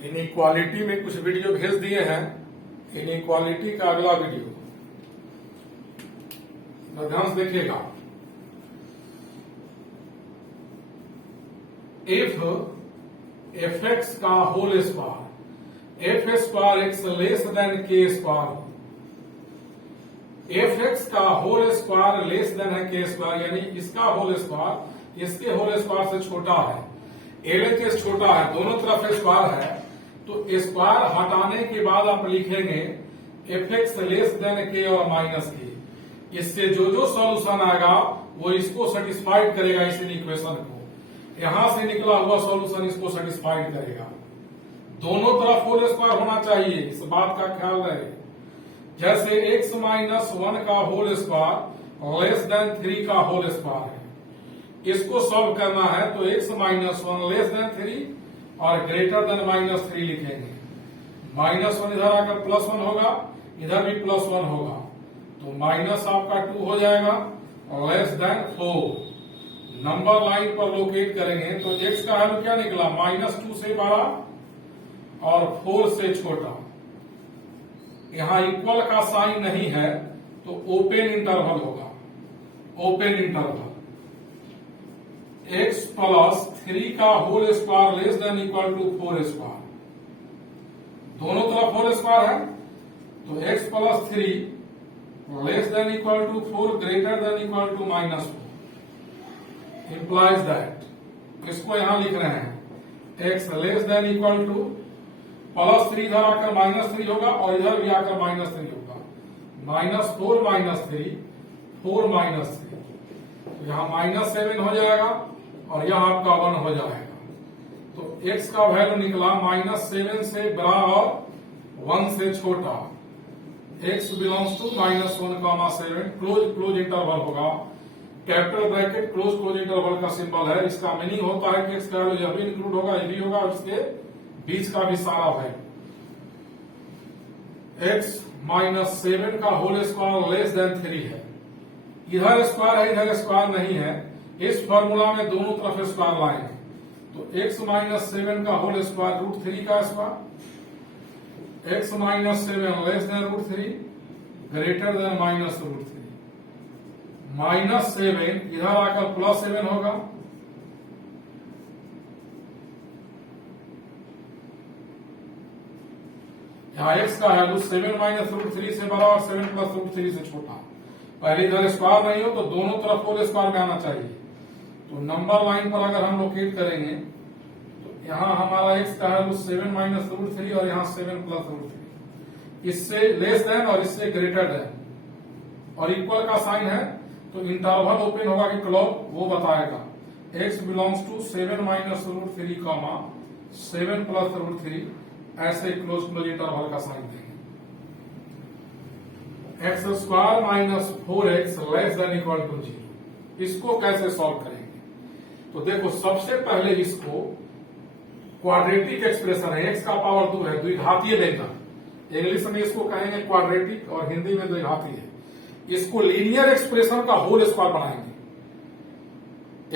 Inequality में कुछ video भेज दिए हैं। इनइक्वालिटी का अगला वीडियो ध्यान से देखिएगा। इफ fx का whole square F square X less than K square, fx का होल स्क्वायर लेस देन है के स्क्वायर, यानी इसका होल स्क्वायर इसके होल स्क्वायर से छोटा है, LHS छोटा है, दोनों तरफ स्क्वायर है, तो स्क्वायर हटाने के बाद आप लिखेंगे fx लेस देन के और माइनस के। इससे जो सॉल्यूशन आएगा वो इसको सेटिस्फाइड करेगा, इस इक्वेशन को। यहां से निकला हुआ सॉल्यूशन इसको सेटिस्फाइड करेगा। दोनों तरफ होल स्क्वायर होना चाहिए, इस बात का ख्याल रहे। जैसे x माइनस 1 का होल स्क्वायर लेस देन 3 का होल स्क्वायर है, इसको सॉल्व करना है तो x माइनस 1 लेस देन 3 और ग्रेटर देन माइनस 3 लिखेंगे। माइनस 1 इधर आकर प्लस 1 होगा, इधर भी प्लस 1 होगा, तो माइनस आपका 2 हो जाएगा और लेस देन 4। नंबर लाइन पर लोकेट करेंगे तो x का वैल्यू क्या निकला, -2 से बड़ा और 4 से छोटा। यहां इक्वल का साइन नहीं है तो ओपन इंटरवल होगा, ओपन इंटरवल। x प्लस 3 का whole square less than equal to 4 square, दोनों तरफ होल स्क्वायर है, तो x plus 3 less than equal to 4 greater than equal to -4 implies that, इसको यहां लिख रहे हैं x less than equal to plus 3 इधर आकर -3 होगा और इधर भी आकर -3 होगा, -4 -3 4 -3, तो यहां -7 हो जाएगा और यह आपका 1 हो जाएगा। तो x का वैल्यू निकला -7 से बड़ा और 1 से छोटा। x belongs to -1, close interval होगा, कैपिटल ब्रैकेट क्लोज इंटरवल का सिंबल है। इसका मीनिंग होता है कि x का वैल्यू यह भी इंक्लूड होगा, ये भी होगा, और इसके बीच का भी सारा है। x -7 का होल स्क्वायर लेस देन 3 है, इधर स्क्वायर है इधर स्क्वायर नहीं है, इस फॉर्मूला में दोनों तरफ स्क्वायर लाएंगे, तो x -7 का होल स्क्वायर √3 का square, x -7 less than √3 greater then -√3, -7 इधर आकर +7 होगा, यहाँ x का वैल्यू 7 -√3 से बड़ा और 7 + √3 से छोटा। पहले इधर स्क्वायर नहीं हो तो दोनों तरफ होल स्क्वायर में आना चाहिए। तो नंबर लाइन पर अगर हम लोकेट करेंगे तो यहाँ हमारा x का वैल्यू 7 -√3 और यहाँ 7 + √3, इससे लेस देन और इससे ग्रेटर देन और इक्वल का साइन है, तो इंटरवल ओपन होगा कि क्लोज, वो बताएगा। x बिलोंग्स टू 7 -√3 कॉमा 7 + √3, ऐसे क्लोज इंटरवल का साइन देंगे। x² - 4x less than equal to 0, इसको कैसे सॉल्व करेंगे? तो देखो, सबसे पहले इसको क्वाड्रेटिक एक्सप्रेशन है, x का पावर 2 है, द्विघातीय व्यंजक, इंग्लिश में इसको कहेंगे क्वाड्रेटिक और हिंदी में द्विघातीय। इसको लीनियर एक्सप्रेशन का होल स्क्वायर बनाएंगे,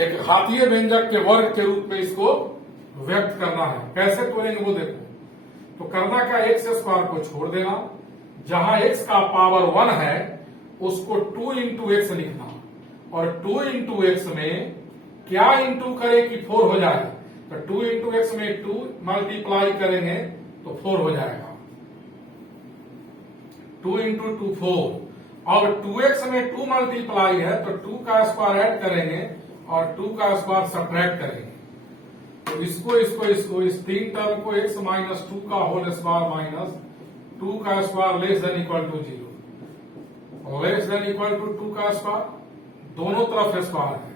एक घातीय व्यंजक के वर्ग के रूप में इसको व्यक्त करना है। कैसे करेंगे वो देखो। तो करना क्या, x² को छोड़ देना, जहां x का पावर 1 है उसको 2 × x लिखना, और 2 × x में क्या इंटू करे कि 4 हो जाए, तो 2 × x में 2 मल्टीप्लाई करेंगे तो 4 हो जाएगा, 2 × 2 4। और 2x में 2 मल्टीप्लाई है तो 2 का स्क्वायर ऐड करेंगे और 2 का स्क्वायर सब्ट्रैक्ट करेंगे। तो इसको इस 3 टर्म को x -2 का होल स्क्वायर माइनस 2 का square less than equal to 0, less than equal to 2 का स्क्वायर, दोनों तरफ स्क्वायर है,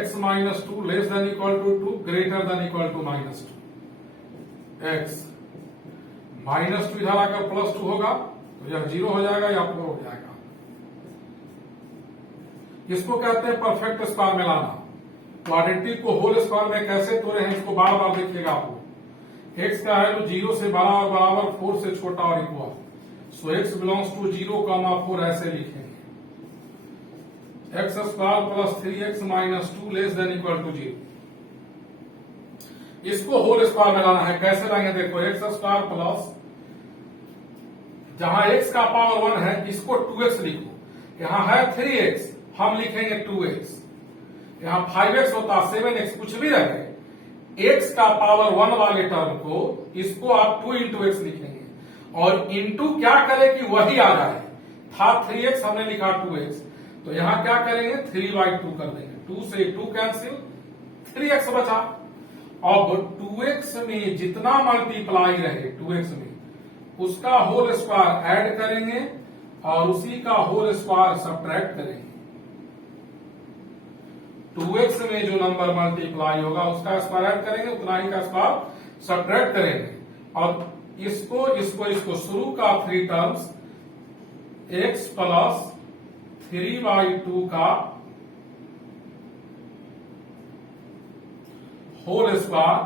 x -2 less than equal to 2 greater than equal to -2, x -2 इधर आकर +2 होगा तो यह 0 हो जाएगा या 4 हो जाएगा। इसको कहते हैं परफेक्ट स्क्वायर में लाना। क्वाड्रेटिक को होल स्क्वायर में कैसे तोड़े हैं इसको बार बार देखिएगा आपको। x का वैल्यू 0 से बड़ा और बराबर 4 से छोटा और equal, so x belongs to 0, 4 ऐसे लिखेंगे। x² + 3x - 2 less than equal to 0, इसको होल स्क्वायर में लाना है। कैसे लाएंगे देखो, एक्स स्क्वायर प्लस, जहां x का पावर 1 है इसको 2x लिखो, यहां है 3x, हम लिखेंगे 2x, यहां 5x होता 7x, कुछ भी रहे, x का पावर 1 वाले टर्म को इसको आप 2 इंटू एक्स लिखेंगे, और इंटू क्या करें कि वही आ जाए, था 3x हमने लिखा 2x, तो यहां क्या करेंगे 3/2 कर देंगे, 2 से 2 कैंसिल, 3x बचा। अब 2x में जितना मल्टीप्लाई रहे 2x में उसका होल स्क्वायर ऐड करेंगे और उसी का होल स्क्वायर सब्ट्रैक्ट करेंगे। 2x में जो नंबर मल्टीप्लाई होगा उसका स्क्वायर ऐड करेंगे, उतना ही का स्क्वायर सब्ट्रैक्ट करेंगे, और इसको शुरू का 3 टर्म्स x प्लस 3/2 का whole square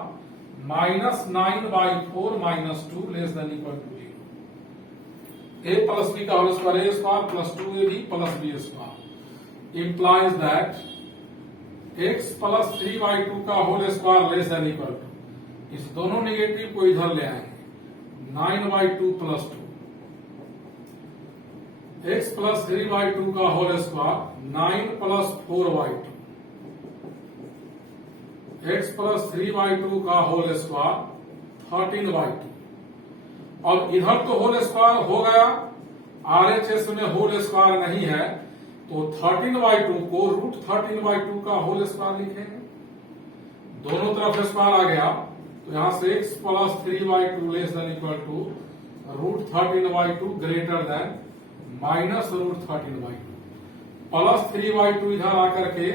minus 9/4 minus 2 less than equal to 0। a plus b का whole square a square plus 2ab plus b square implies that x plus 3/2 का whole square less than equal to, इस दोनों negative को इधर ले आएंगे, 9/2 plus 2, x plus 3/2 का whole square 9 plus 4/2, x plus 3/2 का होल स्क्वायर 13/2। और इधर तो होल स्क्वायर हो गया, RHS में होल स्क्वायर नहीं है, तो 13/2 को √13/2 का होल स्क्वायर लिखेंगे, दोनों तरफ स्क्वायर आ गया, तो यहां से x plus 3/2 less than equal to √13/2 greater than minus √13/2, plus 3/2 इधर आकर के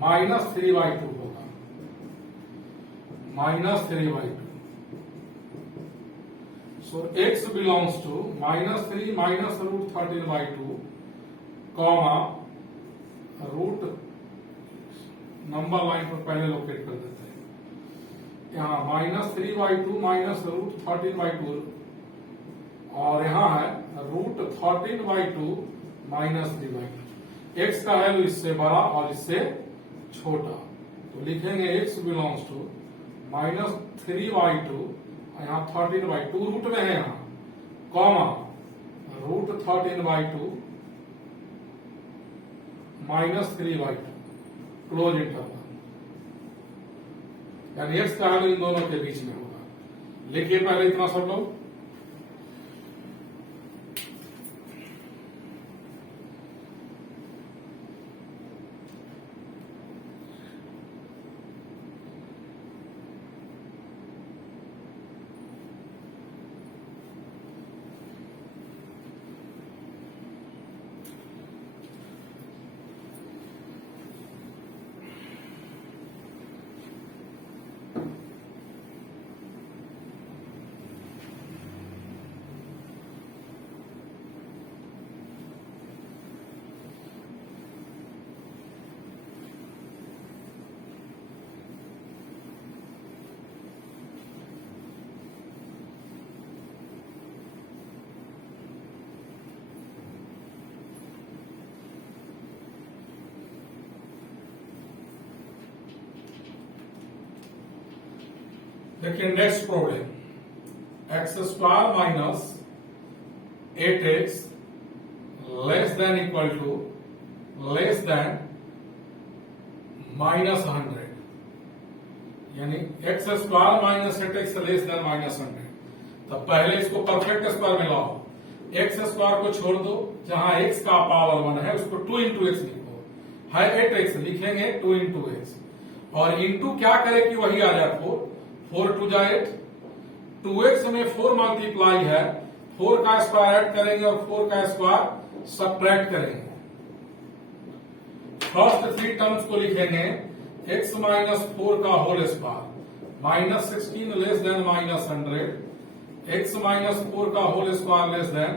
माइनस 3/2 होगा, minus 3/2। So x belongs to -3 minus √13/2, comma root number line पर पहले लोकेट कर देते हैं, यहाँ -3/2 माइनस √13/2, और यहाँ है √13/2 माइनस 3/2। x का वैल्यू इससे बड़ा और इससे छोटा, तो लिखेंगे x बिलोंग्स टू -3/2, यहाँ 13/2 रूट में है, यहाँ कॉमा √13/2 माइनस 3/2 क्लोज इंटरवल, यानी x का वैल्यू इन दोनों के बीच में होगा। लिखिए पहले इतना सब लोग, देखिए next problem, x² minus 8x less than equal to less than -100, यानी x² minus 8x less than -100। तो पहले इसको परफेक्ट स्क्वायर में लाओ, x² को छोड़ दो, जहां x का पावर 1 है उसको 2 इंटू एक्स लिखो, है 8x लिखेंगे 2 इंटू एक्स, और इंटू क्या करें कि वही आ जाए 4 2 जा 8, 2x में 4 मल्टीप्लाई है, 4 का स्क्वायर ऐड करेंगे और 4 का स्क्वायर सब्ट्रैक्ट करेंगे। फर्स्ट 3 टर्म्स को लिखेंगे x माइनस 4 का whole square -16 less than -100, x minus 4 का whole square less than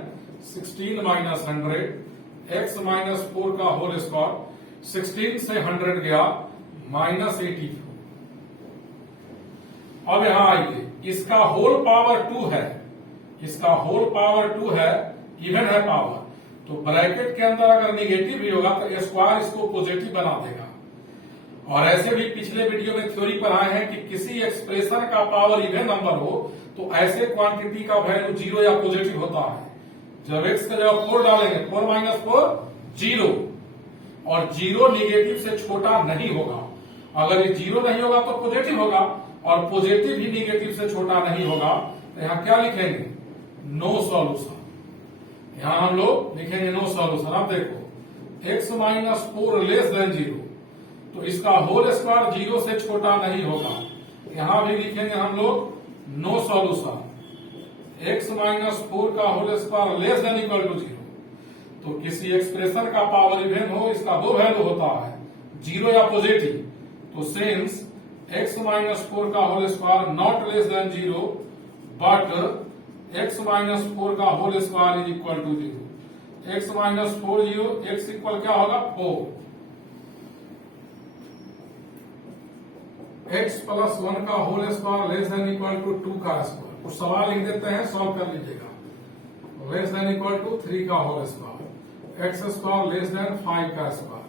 16 minus 100, x minus 4 का होल स्क्वायर 16 से 100 गया -84। अब यहां आइए, इसका होल पावर 2 है, इसका होल पावर 2 है, इवन है पावर, तो ब्रैकेट के अंदर अगर निगेटिव भी होगा तो स्क्वायर इसको पॉजिटिव बना देगा। और ऐसे भी पिछले वीडियो में थ्योरी पढ़ाए हैं कि किसी एक्सप्रेशन का पावर इवन नंबर हो तो ऐसे क्वांटिटी का वैल्यू 0 या पॉजिटिव होता है। जब x का जगह 4 डालेंगे 4 माइनस 4 0, और 0 निगेटिव से छोटा नहीं होगा। अगर ये 0 नहीं होगा तो पॉजिटिव होगा, और पॉजिटिव भी निगेटिव से छोटा नहीं होगा। तो यहां क्या लिखेंगे? No solution. यहां हम लोग लिखेंगे नो सॉल्यूशन। अब देखो x माइनस 4 लेस देन 0, तो इसका होल स्क्वायर 0 से छोटा नहीं होगा। यहां भी लिखेंगे हम लोग नो सॉल्यूशन। x माइनस 4 का whole square less than equal to 0, तो किसी एक्सप्रेशन का पावर इवन हो इसका दो वैल्यू होता है, 0 या पॉजिटिव। तो सिंस x माइनस 4 का whole square not less than 0 but x minus 4 का whole square is equal to 0। x minus 4 0, x equal क्या होगा? 4। x प्लस 1 का whole square less than equal to 2 का स्क्वायर। कुछ सवाल लिख देते हैं, सॉल्व कर लीजिएगा। लेस देन इक्वल टू 3 का whole square, x square less than 5 का square,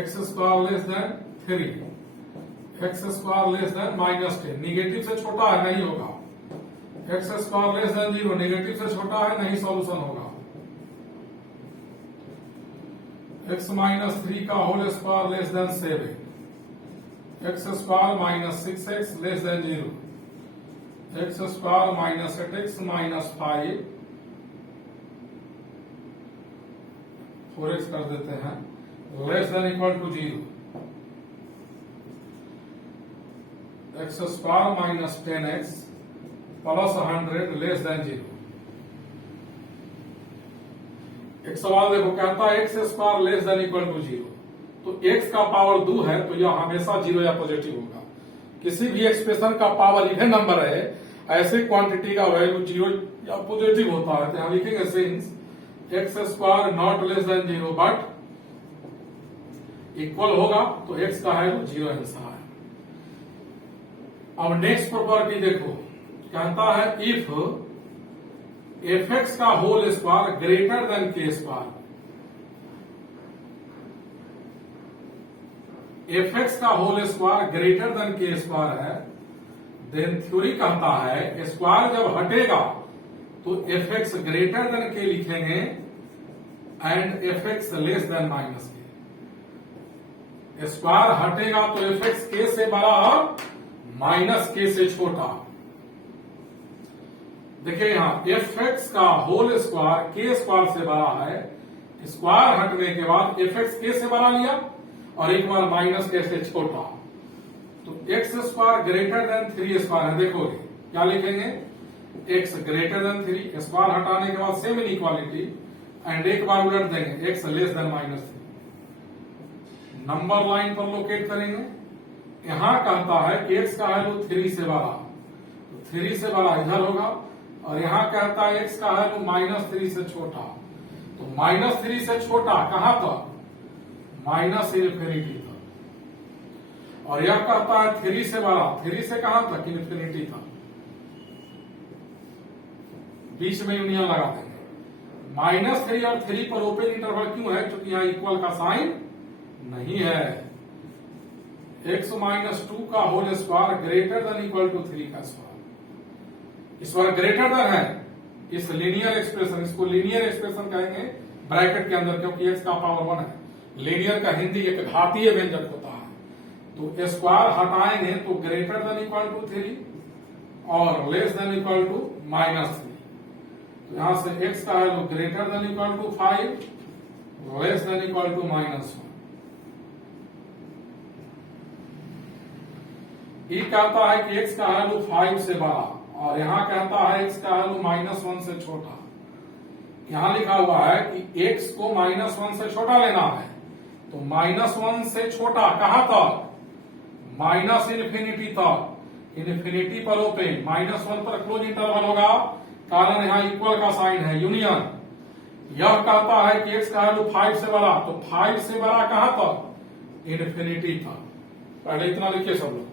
x square less than 3, x square less than minus 10। Negative से छोटा है, नहीं होगा। x square less than 0, negative से छोटा है, नहीं सॉल्यूशन होगा। x माइनस 3 का whole square less than 7, x square minus 6x less than 0, x square minus 8x minus 5, 4x कर देते हैं, less than equal to 0, x square minus 10x plus 100 less than 0। एक सवाल देखो, कहता है x square less than equal to 0, तो x का पावर 2 है तो यह हमेशा 0 या पॉजिटिव होगा। किसी भी एक्सप्रेशन का पावर इवन नंबर है, ऐसे क्वांटिटी का वैल्यू 0 या पॉजिटिव होता है। तो यहां लिखेंगे since x square not less than 0 but equal होगा, तो x का वैल्यू 0 आंसर है। अब नेक्स्ट प्रॉपर्टी देखो, कहता है इफ fx का whole square greater than k square, fx का whole square greater than K square है, देन थ्योरी कहता है स्क्वायर जब हटेगा तो fx ग्रेटर देन के लिखेंगे and fx less than minus के। स्क्वायर हटेगा तो fx के से बड़ा और माइनस के से छोटा। देखिए यहां fx का होल स्क्वायर के स्क्वायर से बड़ा है, स्क्वायर हटने के बाद fx के से बड़ा लिया और एक बार माइनस के से छोटा, तो x square greater then 3 square है। देखोगे क्या लिखेंगे? x ग्रेटर देन 3, स्क्वायर हटाने के बाद सेम इनइक्वालिटी एंड एक बार उलट देंगे x less than minus 3। Number line पर लोकेट करेंगे। यहां कहता है कि x का वैल्यू 3 से बड़ा, तो 3 से बड़ा इधर होगा, और यहां कहता है x का वैल्यू माइनस 3 से छोटा, तो माइनस 3 से छोटा कहां तक? माइनस इन्फिनिटी तक। और यह कहता है 3 से बड़ा, 3 से कहां तक? इन्फिनिटी तक। बीच में यूनियन लगा देंगे। माइनस 3 और 3 पर ओपन इंटरवल क्यों है? क्योंकि यहां इक्वल का साइन नहीं है। x माइनस 2 का whole square greater than equal to 3 का स्क्वायर। इस बार ग्रेटर देन है इस लीनियर एक्सप्रेशन, इसको लीनियर एक्सप्रेशन कहेंगे ब्रैकेट के अंदर, क्योंकि x का पावर 1 है। लीनियर का हिंदी एक घातीय व्यंजक होता है, तो स्क्वायर हटाएंगे तो ग्रेटर देन इक्वल टू 3 और less than equal to minus 3। तो यहां से x का value greater than equal to 5, less than equal to minus 1। ये कहता है कि x का वैल्यू 5 से बड़ा, और यहां कहता है x का वैल्यू माइनस 1 से छोटा। यहां लिखा हुआ है कि x को माइनस 1 से छोटा लेना है, तो माइनस 1 से छोटा कहां तक? माइनस इन्फिनिटी तक। इन्फिनिटी पर ओपन, माइनस 1 पर क्लोज इंटरवल होगा, कारण यहां इक्वल का साइन है, यूनियन। यह कहता है कि x का वैल्यू 5 से बड़ा, तो 5 से बड़ा कहां तक? इन्फिनिटी तक। पहले इतना लिखिए सब लोग।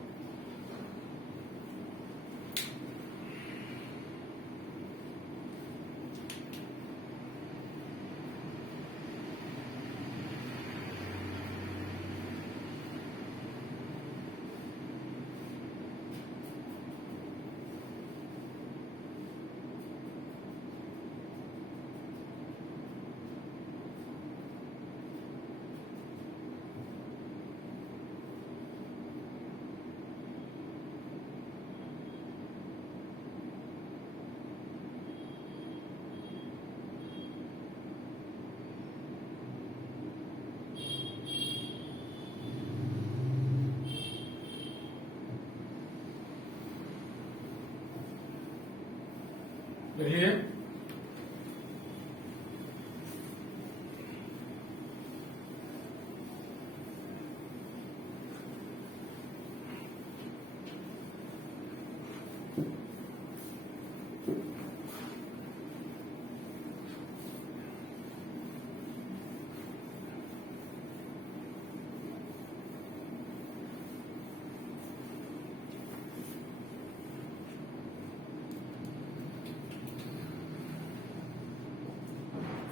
चलिए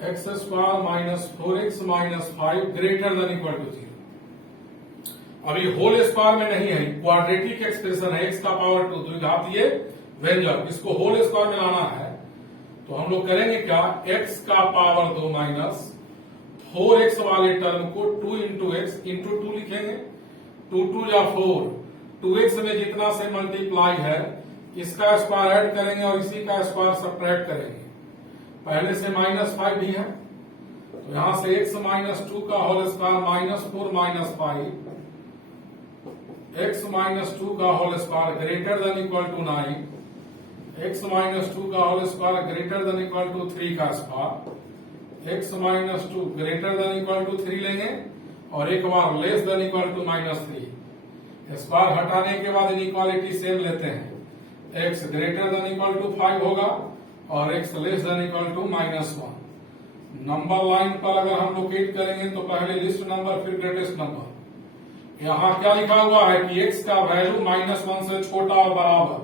X square minus 4x minus 5 greater than equal to 0। अब ये होल स्क्वायर में नहीं है, क्वाड्रेटिक एक्सप्रेशन है, x का पावर 2 द्विघातीय व्यंजक, इसको होल स्क्वायर में लाना है। तो हम लोग करेंगे क्या, x का पावर 2 माइनस 4x वाले टर्म को 2 इंटू एक्स इंटू 2 लिखेंगे। 2 2 या 4, 2x में जितना से मल्टीप्लाई है इसका स्क्वायर ऐड करेंगे और इसी का स्क्वायर सब्ट्रैक्ट करेंगे। पहले से -5 भी है तो यहां से x माइनस 2 का whole square minus 4 minus 5, x minus 2 का whole square greater than equal to 9, x minus 2 का whole square greater than equal to 3 का square, x minus 2 greater than equal to 3 लेंगे और एक बार less than equal to -3। Square हटाने के बाद इनइक्वालिटी सेम लेते हैं, x greater than equal to 5 होगा और x less than equal to -1। Number line पर अगर हम लोकेट करेंगे तो पहले लिस्ट नंबर फिर ग्रेटेस्ट नंबर। यहाँ क्या लिखा हुआ है कि x का वैल्यू -1 से छोटा और बराबर,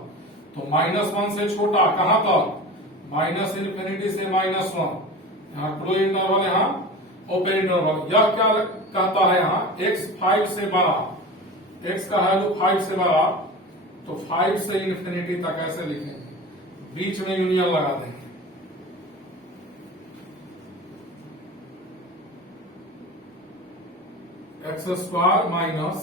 तो -1 से छोटा कहां तक, -∞ से -1। यहाँ क्लोज इंटरवल, यहाँ ओपन इंटरवल। यह क्या कहता है यहाँ, x 5 से बड़ा, x का वैल्यू 5 से बड़ा, तो 5 से ∞ तक ऐसे लिखेंगे, बीच में यूनियन लगा देंगे। X square minus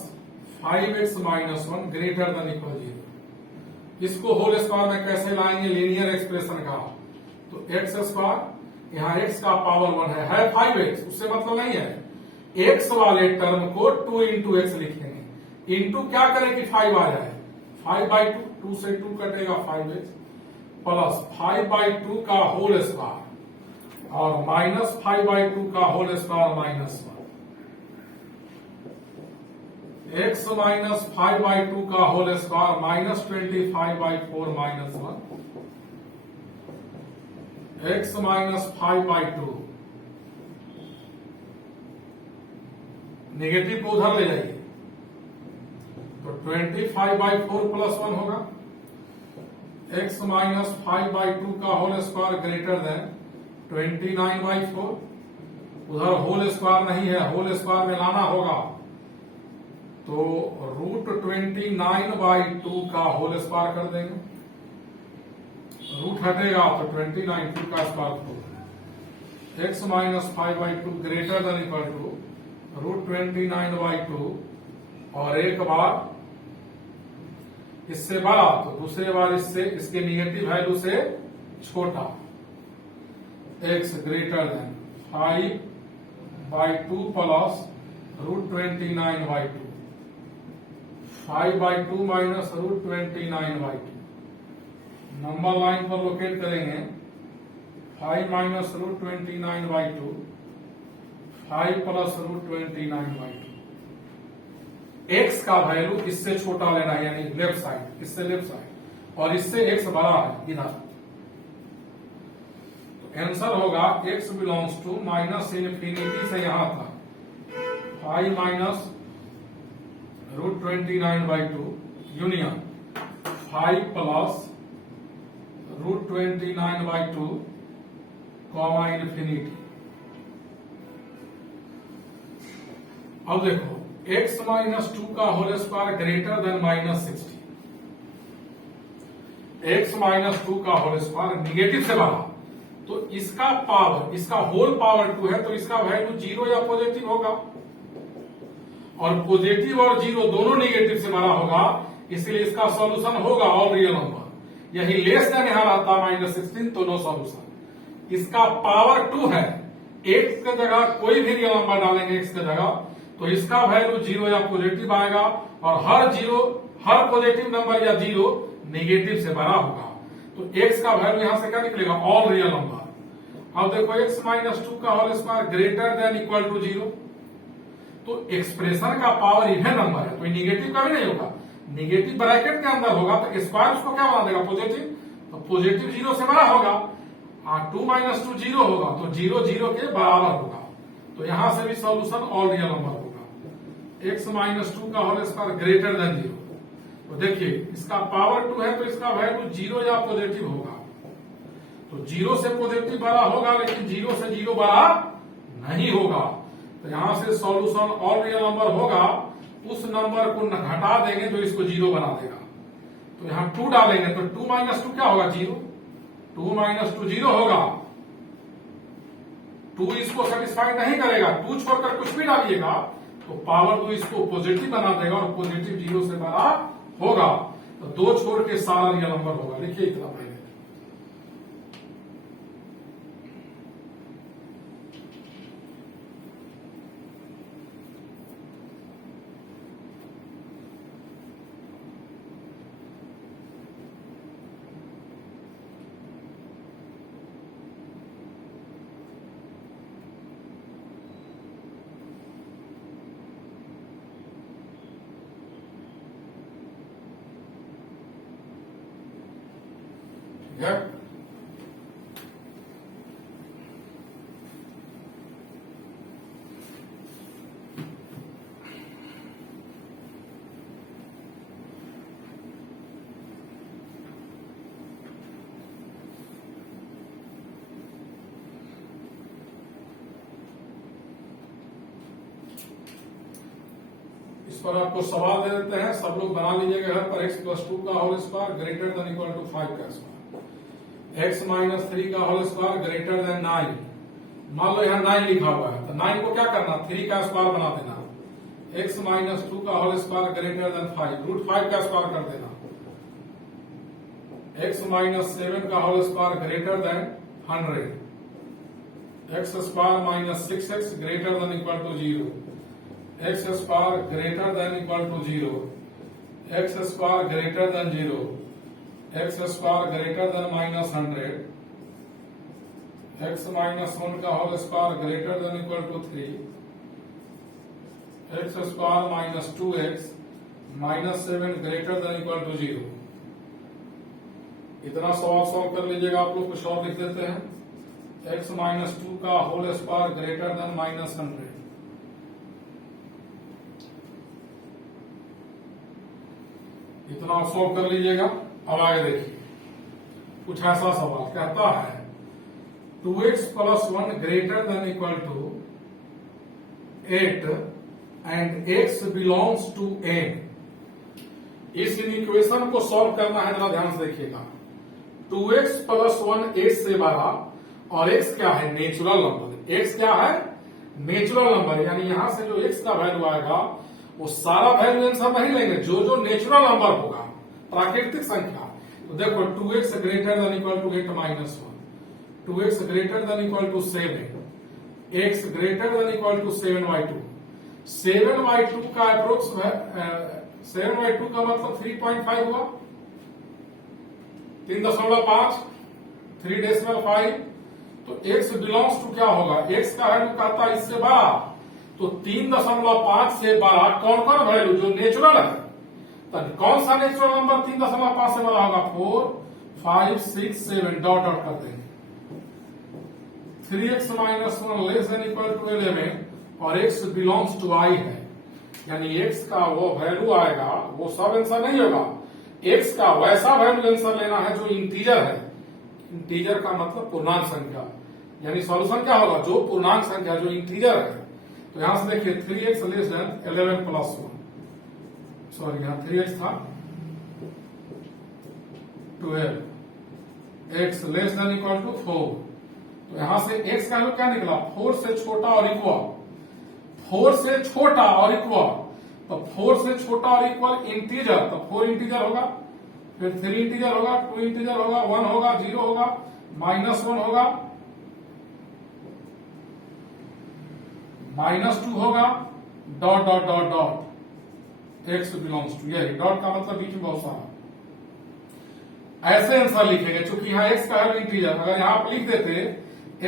5x minus 1 greater than equal 0। इसको होल स्क्वायर में कैसे लाएंगे, लीनियर एक्सप्रेशन का। तो एक्स स्क्वायर, यहाँ x का पावर 1 है 5x, उससे मतलब नहीं है। x वाले टर्म को 2 इंटू एक्स लिखेंगे। इंटू क्या करें कि 5 आ जाए, 5/2, 2 से 2 कटेगा 5x प्लस 5/2 का होल स्क्वायर और माइनस 5/2 का होल स्क्वायर -1। x माइनस 5/2 का whole square -25/4 -1। x minus 5/2 negative को उधर ले जाइए तो 25/4 प्लस 1 होगा। x माइनस 5/2 का होल स्क्वायर ग्रेटर देन 29/4। उधर होल स्क्वायर नहीं है, होल स्क्वायर में लाना होगा तो √29/2 का होल स्क्वायर कर देंगे। रूट हटेगा तो 29 2 का square. x minus 5/2 greater than equal to √29/2 और एक बार इससे बड़ा तो दूसरे बार इससे, इसके निगेटिव वैल्यू से छोटा। x greater then 5/2 plus √29/2, 5/2 minus √29/2। Number line पर लोकेट करेंगे, 5 माइनस √29/2, 5 प्लस √29/2। x का वैल्यू इससे छोटा लेना है, यानी लेफ्ट साइड, इससे लेफ्ट साइड, और इससे x बड़ा है इधर। तो आंसर होगा x बिलोंग्स टू -∞ से यहां तक 5 माइनस √29/2 यूनियन 5 प्लस √29/2 कॉमा ∞। अब देखो x माइनस 2 का whole square greater than -60। x minus 2 का होल स्क्वायर निगेटिव से बड़ा, तो इसका पावर, इसका होल पावर 2 है तो इसका वैल्यू 0 या पॉजिटिव होगा, और पॉजिटिव और 0 दोनों निगेटिव से बड़ा होगा, इसलिए इसका सॉल्यूशन होगा ऑल रियल नंबर। यही लेस देन यहां रहता -16 तो नो सॉल्यूशन। इसका पावर 2 है, x की जगह कोई भी रियल नंबर डालेंगे x की जगह तो इसका वैल्यू 0 या पॉजिटिव आएगा, और हर पॉजिटिव नंबर या 0 नेगेटिव से बड़ा होगा। तो x का वैल्यू यहां से क्या निकलेगा, ऑल रियल नंबर। अब देखो x माइनस टू का whole square greater than equal to 0, तो एक्सप्रेशन का पावर इवन नंबर है तो निगेटिव का भी नहीं होगा, निगेटिव ब्रैकेट के अंदर होगा तो स्क्वायर उसको क्या बना देगा, पॉजिटिव, तो पॉजिटिव 0 से बड़ा होगा, 2 माइनस 2 0 होगा तो 0 0 के बराबर होगा, तो यहां से भी सॉल्यूशन ऑल रियल नंबर होगा। x माइनस 2 का होल स्क्वायर ग्रेटर देन 0, तो देखिए इसका पावर 2 है तो इसका वैल्यू 0 या पॉजिटिव होगा, तो 0 से पॉजिटिव बड़ा होगा लेकिन 0 से 0 बड़ा नहीं होगा, तो यहां से सॉल्यूशन ऑल रियल नंबर होगा, उस नंबर को घटा देंगे तो इसको 0 बना देगा, तो यहां 2 डालेंगे तो 2 माइनस 2 क्या होगा, 0, 2 माइनस 2 0 होगा, 2 इसको सेटिस्फाई नहीं करेगा, 2 छोड़कर कुछ भी डालिएगा तो पावर 2 इसको पॉजिटिव बना देगा और पॉजिटिव 0 से बड़ा होगा, तो 2 छोड़ के सारा रियल नंबर होगा। लिखिए इतना पहले, ठीक है। इस पर आपको सवाल दे देते हैं, सब लोग बना लीजिएगा घर पर। x प्लस 2 का whole square greater than equal to 5 का स्क्वायर, x माइनस 3 का होल स्क्वायर ग्रेटर देन 9, मान लो यहाँ 9 लिखा हुआ है तो 9 को क्या करना, 3 का स्क्वायर बना देना, x माइनस 2 का whole square greater than 5, root 5 का स्क्वायर कर देना, x माइनस 7 का whole square greater than 100, x square minus 6x greater than equal to 0, x square greater than equal to 0, x square greater than 0, x square greater than minus 100, x minus 1 का whole square greater than equal to 3, x square minus 2x minus 7 greater than equal to 0। इतना सवाल solve कर लीजिएगा आप लोग। कुछ और लिख देते हैं, x माइनस 2 का whole square greater than minus 100, इतना सॉल्व कर लीजिएगा। अब आगे देखिए, कुछ ऐसा सवाल कहता है 2x plus 1 greater than equal to 8 and x belongs to n। इस इक्वेशन को सॉल्व करना है, जरा ध्यान से देखिएगा। 2x प्लस 1 8 से बड़ा और x क्या है, नेचुरल नंबर। x क्या है, नेचुरल नंबर, यानी यहां से जो x का वैल्यू आएगा वो सारा वैल्यू आंसर नहीं लेंगे, जो जो नेचुरल नंबर होगा, प्राकृतिक संख्या। तो देखो 2x greater than equal to 8 minus 1, 2x greater than equal to 7, x greater than equal to 7/2, 7/2 का अप्रोक्स 7/2 का मतलब 3.5 हुआ, 3.5, 3.5, तो x बिलोंग्स टू क्या होगा, x का वैल्यू कहता है इससे बड़ा, तो 3.5 से बड़ा कौन कौन वैल्यू, जो नेचुरल है, तो कौन सा नेचुरल नंबर 3.5 से बड़ा होगा, 4, 5, 6, 7 डॉट डॉट कर देंगे। 3x minus 1 less than equal to 11 और x बिलोंग्स टू i है, यानी x का वो वैल्यू आएगा, वो सब आंसर नहीं होगा, x का वैसा वैल्यू आंसर लेना है जो इंटीजर है। इंटीजर का मतलब पूर्णांक संख्या, यानी सॉल्यूशन क्या होगा, जो पूर्णांक संख्या जो इंटीजर है। तो यहां से देखिए 3x less than 11 plus 1, sorry यहां 3x था, 12, x less than equal to 4, तो यहां से x का वैल्यू क्या निकला, 4 से छोटा और इक्वल, 4 से छोटा और इक्वल, तो 4 से छोटा और इक्वल इंटीजर, तो 4 इंटीजर होगा, फिर 3 इंटीजर होगा, 2 इंटीजर होगा, 1 होगा, 0 होगा, -1 होगा, -2 होगा, dot dot dot dot, x belongs to, यही डॉट का मतलब बीच में बहुत सारा। ऐसे आंसर लिखेंगे, चूंकि यहाँ x का वैल्यू इंटीजर, अगर यहाँ आप लिख देते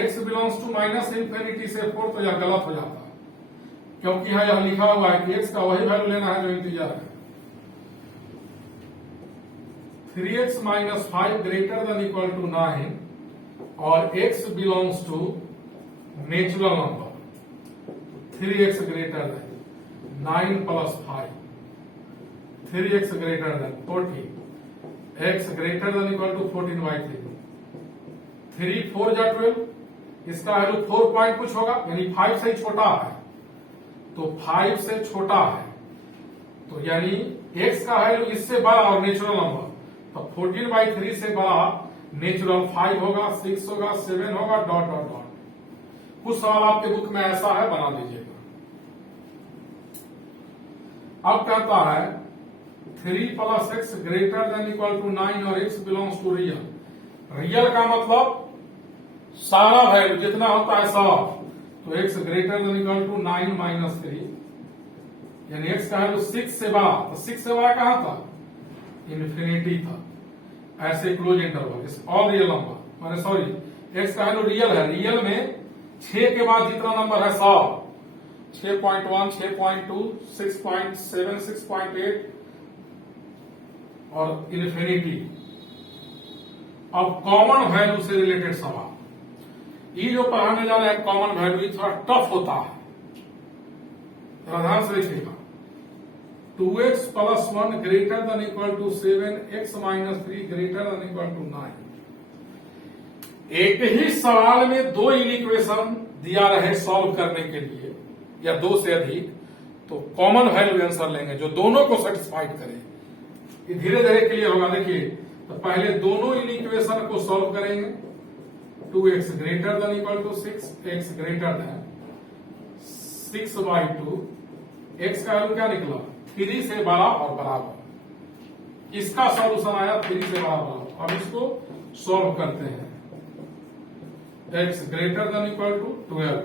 x belongs to minus infinity से 4 तो यह गलत हो जाता, क्योंकि यहाँ यह लिखा हुआ है कि x का वही वैल्यू लेना है जो इंटीजर है। 3x minus 5 greater than equal to 9 और x belongs to natural number, 3x greater than 9 plus 5, 3x greater than 14, x greater than equal to 14/3, 3 4 जा 12, इसका वैल्यू 4 पॉइंट कुछ होगा, यानी 5 से छोटा है, तो 5 से छोटा है, तो यानी x का वैल्यू इससे बड़ा और नेचुरल नंबर, तो 14/3 से बड़ा नेचुरल 5 होगा, 6 होगा, 7 होगा, डॉट डॉट डॉट। कुछ सवाल आपके बुक में ऐसा है, बना दीजिएगा। अब कहता है 3 plus X greater than equal to 9 और x belongs to real. Real का मतलब सारा वैल्यू जितना होता है सब, तो x greater than equal to 9 minus 3, यानी x का वैल्यू 6 से बड़ा, तो 6 से बड़ा कहां था, इन्फिनिटी था। ऐसे क्लोज इंटरवल इस ऑल रियल नंबर, माने सॉरी x का वैल्यू रियल है, रियल में 6 के बाद जितना नंबर है सब, 6.1, 6.2, 6.7, 6.8 और इन्फिनिटी। अब कॉमन वैल्यू से रिलेटेड सवाल, ये जो पढ़ाने जा रहे हैं कॉमन वैल्यू, ये थोड़ा टफ होता है, ध्यान से देखिएगा। 2x plus 1 greater than equal to 7, x minus 3 greater than equal to 9। एक ही सवाल में दो इक्वेशन दिया रहे सॉल्व करने के लिए, या दो से अधिक, तो कॉमन वैल्यू आंसर लेंगे जो दोनों को सेटिस्फाइड करे। ये धीरे धीरे क्लियर होगा। देखिए, तो पहले दोनों इक्वेशन को सॉल्व करेंगे। 2x greater than equal to 6, x greater than 6/2, x का वैल्यू क्या निकला, 3 से बड़ा और बराबर। इसका सॉल्यूशन आया 3 से बड़ा बराबर। अब इसको सॉल्व करते हैं। x greater than equal to 12,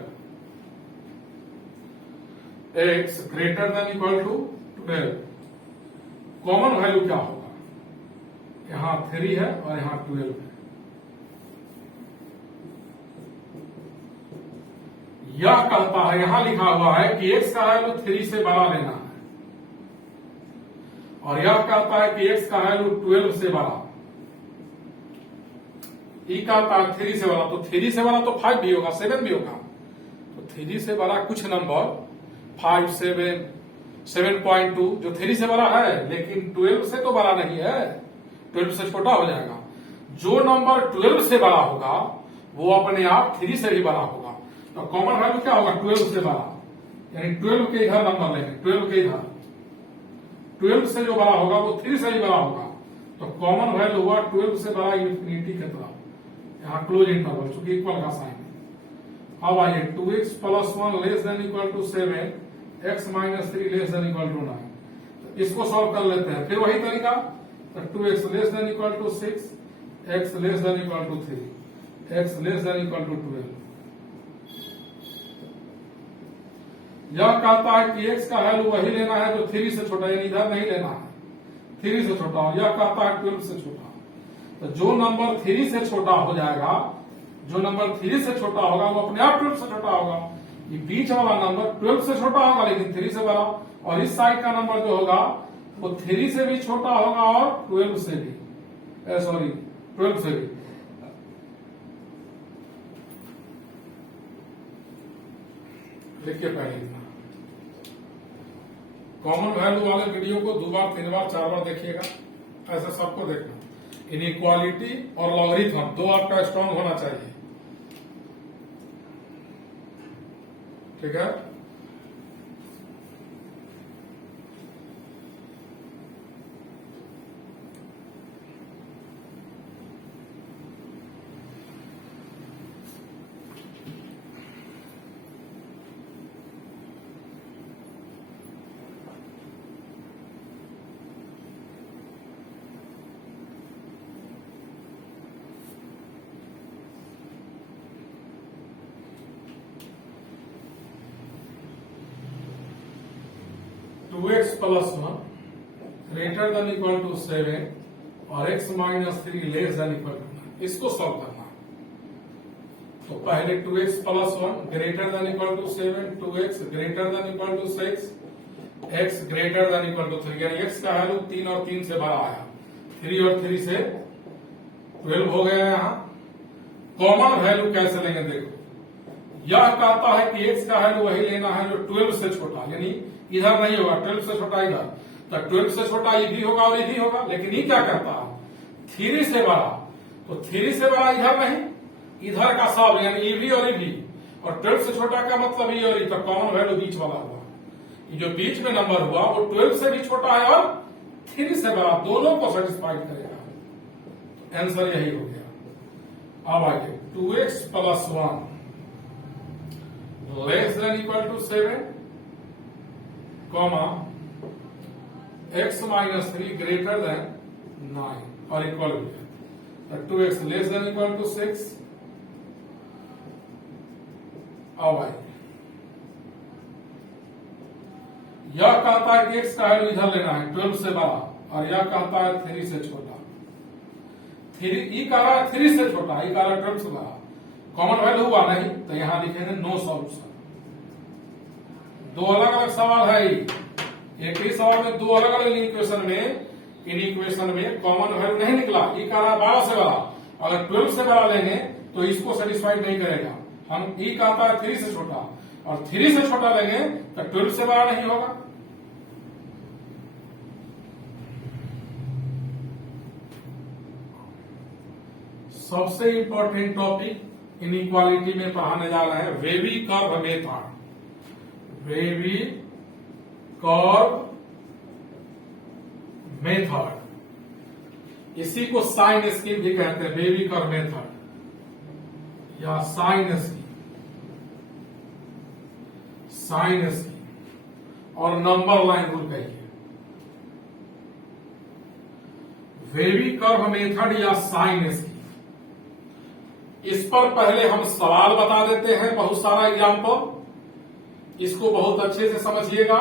x greater than equal to 12, common value क्या होगा, यहां 3 है और यहां 12 है। यह कहता है, यहां लिखा हुआ है कि x का वैल्यू 3 से बड़ा लेना है, और यह कहता है कि x का वैल्यू 12 से बड़ा। ई कहता है 3 से बड़ा, तो 3 से बड़ा तो 5 भी होगा, 7 भी होगा। तो 3 से बड़ा कुछ नंबर 5, 7, 7.2 जो 3 से बड़ा है, लेकिन 12 से तो बड़ा नहीं है, 12 से छोटा हो जाएगा। जो नंबर 12 से बड़ा होगा वो अपने आप 3 से भी बड़ा होगा। तो कॉमन वैल्यू क्या होगा, 12 से बड़ा, यानी 12 के इधर नंबर लेंगे, 12 के इधर, 12 से जो बड़ा होगा वो 3 से भी बड़ा होगा। तो कॉमन वैल्यू हुआ 12 से बड़ा इन्फिनिटी की तरफ, यहाँ क्लोज इंटरवल, चूंकि इक्वल का साइन है। अब आइए 2x plus 1 less than equal to 7, x minus 3 less than equal to 9। तो इसको सॉल्व कर लेते हैं, फिर वही तरीका। तो 2x less than equal to 6, x less than equal to 3, x less than equal to 12। यह कहता है कि x का वैल्यू वही लेना है जो 3 से छोटा, यानी इधर नहीं लेना है 3 से छोटा, और यह कहता है 12 से छोटा। तो जो नंबर 3 से छोटा हो जाएगा, जो नंबर 3 से छोटा होगा वो अपने आप 12 से छोटा होगा। ये बीच वाला नंबर 12 से छोटा होगा लेकिन 3 से बड़ा, और इस साइड का नंबर जो होगा वो 3 से भी छोटा होगा और 12 से भी, सॉरी 12 से भी। देखिए पहले इतना, कॉमन वैल्यू वाले वीडियो को 2 बार 3 बार 4 बार देखिएगा, ऐसा सबको देखना। इनइक्वालिटी और लॉगरिथम दो आपका स्ट्रांग होना चाहिए, ठीक है। Two X plus 1 greater than equal to 7, और x minus 3 less than equal to, इसको सॉल्व करना। तो पहले 2x plus 1 greater than equal to 7, 2x greater than equal to 6, x greater than equal to 3, यानी x का value 3 और 3 से बड़ा आया, 3 और 3 से 12 हो गया। यहाँ कॉमन वैल्यू कैसे लेंगे देखो, यह कहता है कि x का वैल्यू वही लेना है जो 12 से छोटा, यानी इधर नहीं होगा 12 से छोटा इधर, तो 12 से छोटा ये भी होगा और ये भी होगा, लेकिन ये क्या कहता है 3 से बड़ा, तो 3 से बड़ा इधर नहीं, इधर का सब यानी ये भी और ये भी, और 12 से छोटा का मतलब ये और ये, तो कॉमन वैल्यू बीच वाला हुआ, ये जो बीच में नंबर हुआ वो 12 से भी छोटा है और 3 से बड़ा, दोनों को सेटिस्फाइड करेगा। आंसर यही हो गया। अब आगे 2x plus 1 less than equal to 7, comma x minus 3 greater than 9 और इक्वल भी है, तो 2x less than equal to 6। अब आइए, यह कहता है कि x का वैल्यू इधर लेना है 12 से बड़ा, और यह कहता है 3 से छोटा। 3 ई कह रहा है 3 से छोटा, ई कह रहा है 12 से बड़ा, कॉमन वैल्यू हुआ नहीं, तो यहां लिखेंगे नो सॉल्यूशन। दो अलग अलग सवाल है, एक ही सवाल में दो अलग अलग इक्वेशन में, इन इक्वेशन में कॉमन वैल्यू नहीं निकला, ई कह रहा है 12 से बड़ा, अगर 12 से बड़ा लेंगे तो इसको सेटिस्फाइड नहीं करेगा। हम ई कहता है 3 से छोटा, और 3 से छोटा लेंगे तो 12 से बड़ा नहीं होगा। सबसे इंपॉर्टेंट टॉपिक इनइक्वालिटी में पढ़ाने जा रहे हैं wavy curve method. Wavy curve method, इसी को साइन स्कीम भी कहते हैं, वेवी कर्व मेथड या साइन स्कीम, साइन स्कीम और नंबर लाइन रूल कहिए। वेवी कर्व मेथड या साइन स्कीम, इस पर पहले हम सवाल बता देते हैं, बहुत सारा एग्जाम्पल, इसको बहुत अच्छे से समझिएगा।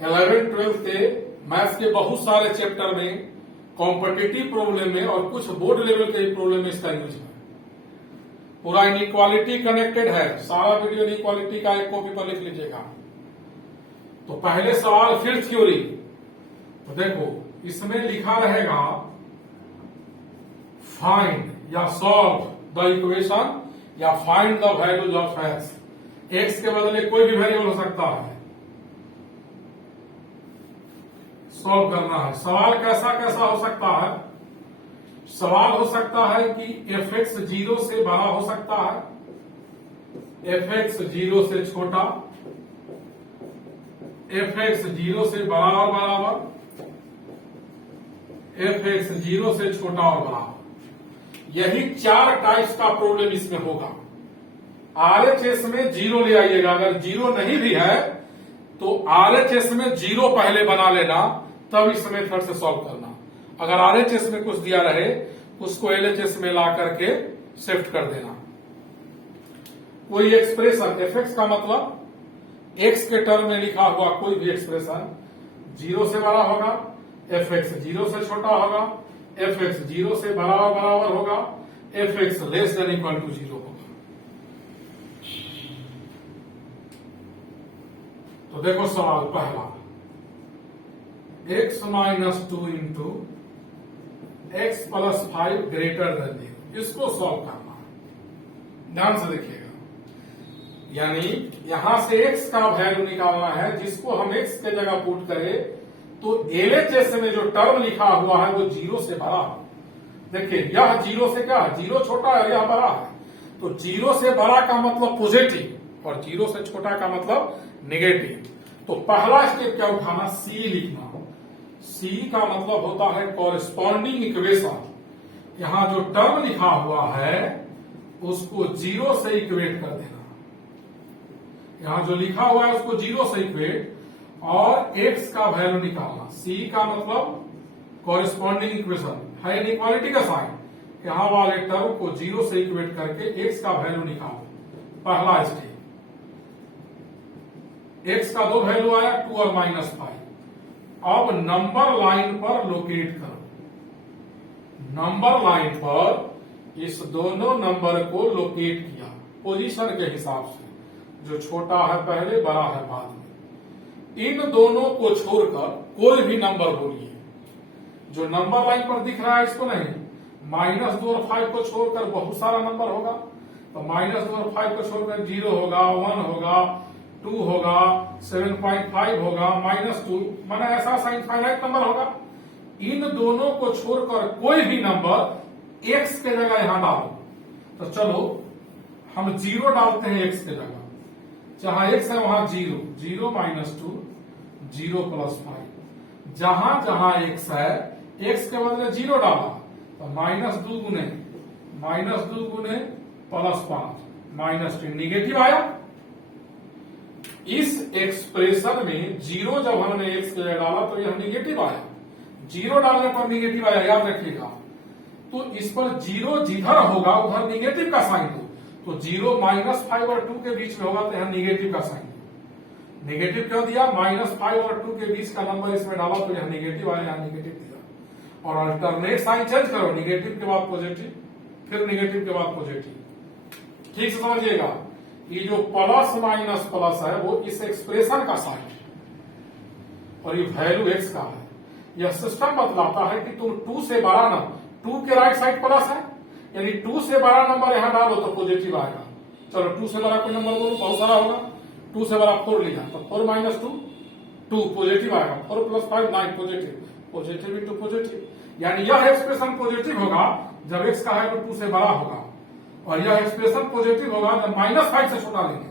11th 12th के मैथ्स के बहुत सारे चैप्टर में, कॉम्पिटिटिव प्रॉब्लम में और कुछ बोर्ड लेवल के प्रॉब्लम में इसका यूज है। पूरा इनइक्वालिटी कनेक्टेड है, सारा वीडियो इनइक्वालिटी का एक कॉपी पर लिख लीजिएगा। तो पहले सवाल फिर थ्योरी, तो देखो इसमें लिखा रहेगा फाइंड या सॉल्व द इक्वेशन या find the values of x. X के बदले कोई भी वेरिएबल हो सकता है, सॉल्व करना है। सवाल कैसा कैसा हो सकता है, सवाल हो सकता है कि एफ एक्स 0 से बड़ा हो सकता है, एफ एक्स 0 से छोटा, एफ एक्स 0 से बड़ा और बराबर, एफ एक्स 0 से छोटा और बराबर। यही 4 टाइप्स का प्रॉब्लम इसमें होगा। आरएचएस में 0 ले आइएगा, अगर 0 नहीं भी है तो आरएचएस में 0 पहले बना लेना, तब इस मेथड से सॉल्व करना। अगर आरएचएस में कुछ दिया रहे उसको एलएचएस में ला करके शिफ्ट कर देना। कोई एक्सप्रेशन एफ एक्स का मतलब एक्स के टर्म में लिखा हुआ कोई भी एक्सप्रेशन 0 से बड़ा होगा, एफ एक्स 0 से छोटा होगा, एफ एक्स 0 से बराबर होगा, F X less than equal to 0 होगा। तो देखो सवाल पहला, x minus 2 into X plus 5 greater than 0, इसको सॉल्व करना है। ध्यान से देखिएगा, यानी यहां से x का वैल्यू निकालना है, जिसको हम x के जगह पुट करें तो एलएचएस में जो टर्म लिखा हुआ है वो 0 से बड़ा है। देखिए यह 0 से क्या है, 0 छोटा है, यह बड़ा है, तो 0 से बड़ा का मतलब पॉजिटिव और 0 से छोटा का मतलब नेगेटिव। तो पहला स्टेप क्या उठाना, सी लिखना। सी का मतलब होता है कॉरेस्पॉन्डिंग इक्वेशन। यहां जो टर्म लिखा हुआ है उसको 0 से इक्वेट कर देना। यहां जो लिखा हुआ है उसको 0 से इक्वेट और x का वैल्यू निकालना। सी का मतलब कॉरेस्पॉन्डिंग इक्वेशन है, इनइक्वालिटी का साइन, यहां वाले टर्म को 0 से इक्वेट करके x का वैल्यू निकालो। पहला स्टेप, x का 2 वैल्यू आया 2 और -5। अब नंबर लाइन पर लोकेट करो। नंबर लाइन पर इस दोनों नंबर को लोकेट किया पोजीशन के हिसाब से, जो छोटा है पहले, बड़ा है बाद में। इन दोनों को छोड़कर कोई भी नंबर बोलिए, जो नंबर लाइन पर दिख रहा है इसको नहीं, -2 और 5 को छोड़कर बहुत सारा नंबर होगा। तो -2 और 5 को छोड़कर 0 होगा, 1 होगा, 2 होगा, 7.5 होगा, -2, माना ऐसा इनफाइनाइट नंबर होगा। इन दोनों को छोड़कर कोई भी नंबर x के जगह यहां डालो। तो चलो हम 0 डालते हैं x के जगह, जहां x है वहां 0, 0 -2, 0 +5। जहां जहां x है, x के बदले 0 डाला, तो -2 गुने +5 -10 निगेटिव आया। इस एक्सप्रेशन में 0 जब हमने x के जगह डाला तो यह निगेटिव आया, 0 डालने पर निगेटिव आया, याद रखिएगा। तो इस पर 0 जिधर होगा उधर निगेटिव का साइन दो। तो 0 -5 और 2 के बीच में होगा तो यहां निगेटिव का साइन दो। निगेटिव क्यों दिया? -5 और 2 के बीच का नंबर इसमें डाला तो यहां निगेटिव आया, यहां निगेटिव दिया। और अल्टरनेट साइन चेंज करो, निगेटिव के बाद पॉजिटिव, फिर निगेटिव के बाद पॉजिटिव। ठीक से समझिएगा, ये जो प्लस माइनस प्लस है वो इस एक्सप्रेशन का साइन है और ये वैल्यू x का है। यह सिस्टम बतलाता है कि तुम 2 से बड़ा नंबर, 2 के राइट साइड प्लस है, यानी 2 से बड़ा नंबर यहां डालो तो पॉजिटिव आएगा। चलो 2 से बड़ा कोई नंबर बोलो, बहुत सारा होगा। 2 से बड़ा 4 लिखा, तो 4 - 2 2 पॉजिटिव आएगा, 4 + 5 9 पॉजिटिव इंटू पॉजिटिव। यानी यह एक्सप्रेशन पॉजिटिव होगा जब x का है तो 2 से बड़ा होगा, और यह एक्सप्रेशन पॉजिटिव होगा जब -5 से छोटा लेंगे।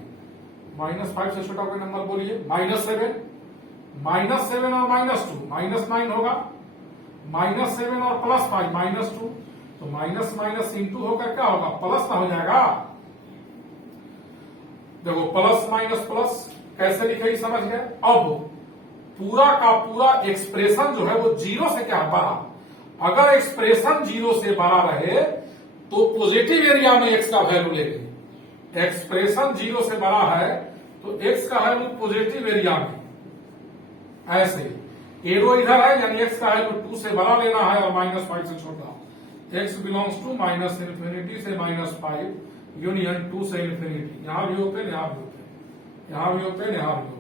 -5 से छोटा कोई नंबर बोलिए, -7 और -2 -9 होगा, -7 और +5 -2, तो माइनस इंटू होकर क्या होगा, प्लस ना हो जाएगा। देखो प्लस माइनस प्लस कैसे लिखे समझ गए। अब पूरा का पूरा एक्सप्रेशन जो है वो 0 से क्या बड़ा। अगर एक्सप्रेशन 0 से बड़ा रहे तो पॉजिटिव एरिया में x का वैल्यू लेंगे। एक्सप्रेशन 0 से बड़ा है तो x का वैल्यू पॉजिटिव एरिया में, ऐसे एरो इधर है यानी x का वैल्यू 2 से बड़ा लेना है और -5 से छोटा। x बिलोंग्स टू -∞ से -5 यूनियन 2 से ∞। यहां भी ओपन, यहां भी ओपन, यहां भी ओपन, यहां भी ओपन।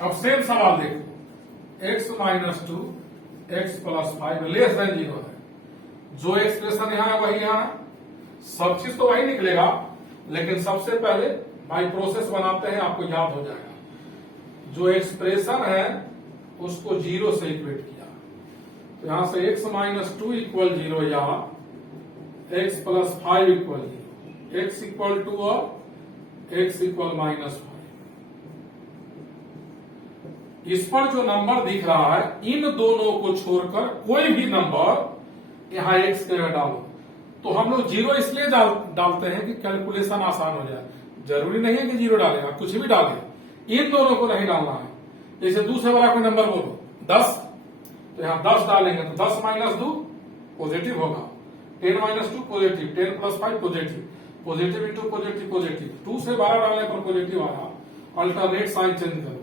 अब सेम सवाल देखो, x -2 x + 5 लेस देन 0 है। जो एक्सप्रेशन यहां है वही यहां है, सब चीज तो वही निकलेगा, लेकिन सबसे पहले बाई प्रोसेस बनाते हैं, आपको याद हो जाएगा। जो एक्सप्रेशन है उसको 0 से इक्वेट किया, तो यहां से x -2 = 0 या x + 5 = 0, x = 2 और x = -5। इस पर जो नंबर दिख रहा है, इन दोनों को छोड़कर कोई भी नंबर यहां x के जगह डालो। तो हम लोग 0 इसलिए डालते हैं कि कैलकुलेशन आसान हो जाए। जरूरी नहीं है कि 0 डालेगा, कुछ भी डाले, इन दोनों को नहीं डालना है। जैसे 2 से बड़ा कोई नंबर बोलो 10, तो यहां 10 डालेंगे तो 10 - 2 पॉजिटिव होगा, 10 - 2 पॉजिटिव, 10 + 5 पॉजिटिव इंटू पॉजिटिव। 2 से बड़ा डालने पर पॉजिटिव आया। अल्टरनेट साइन चेंज करो।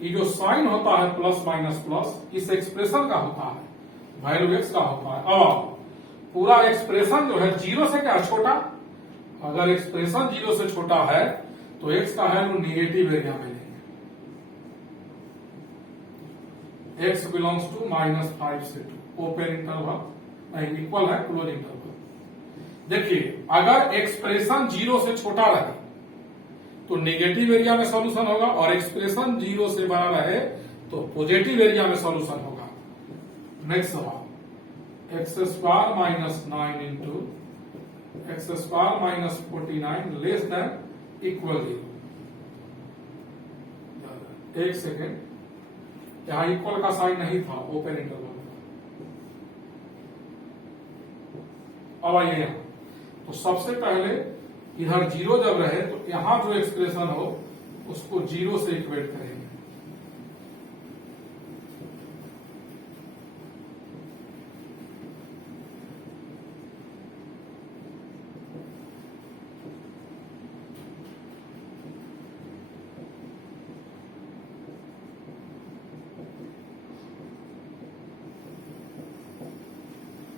ये जो साइन होता है प्लस माइनस प्लस, इस एक्सप्रेशन का होता है, वैल्यू x का होता है। अब पूरा एक्सप्रेशन जो है 0 से क्या छोटा, अगर एक्सप्रेशन 0 से छोटा है तो x का वैल्यू निगेटिव एरिया में लेंगे। x बिलोंग्स टू -5 से 2, ओपन इंटरवल नहीं, इक्वल है क्लोज इंटरवल। देखिए अगर एक्सप्रेशन 0 से छोटा रहे तो नेगेटिव एरिया में सॉल्यूशन होगा, और एक्सप्रेशन 0 से बड़ा रहे तो पॉजिटिव एरिया में सॉल्यूशन होगा। नेक्स्ट सवाल, x² - 9 into x² - 49 less than equal 0। एक सेकेंड, यहां इक्वल का साइन नहीं था, ओपन इंटरवल। अब आइए यहां, तो सबसे पहले इधर 0 जब रहे तो यहां जो एक्सप्रेशन हो उसको 0 से इक्वेट करेंगे।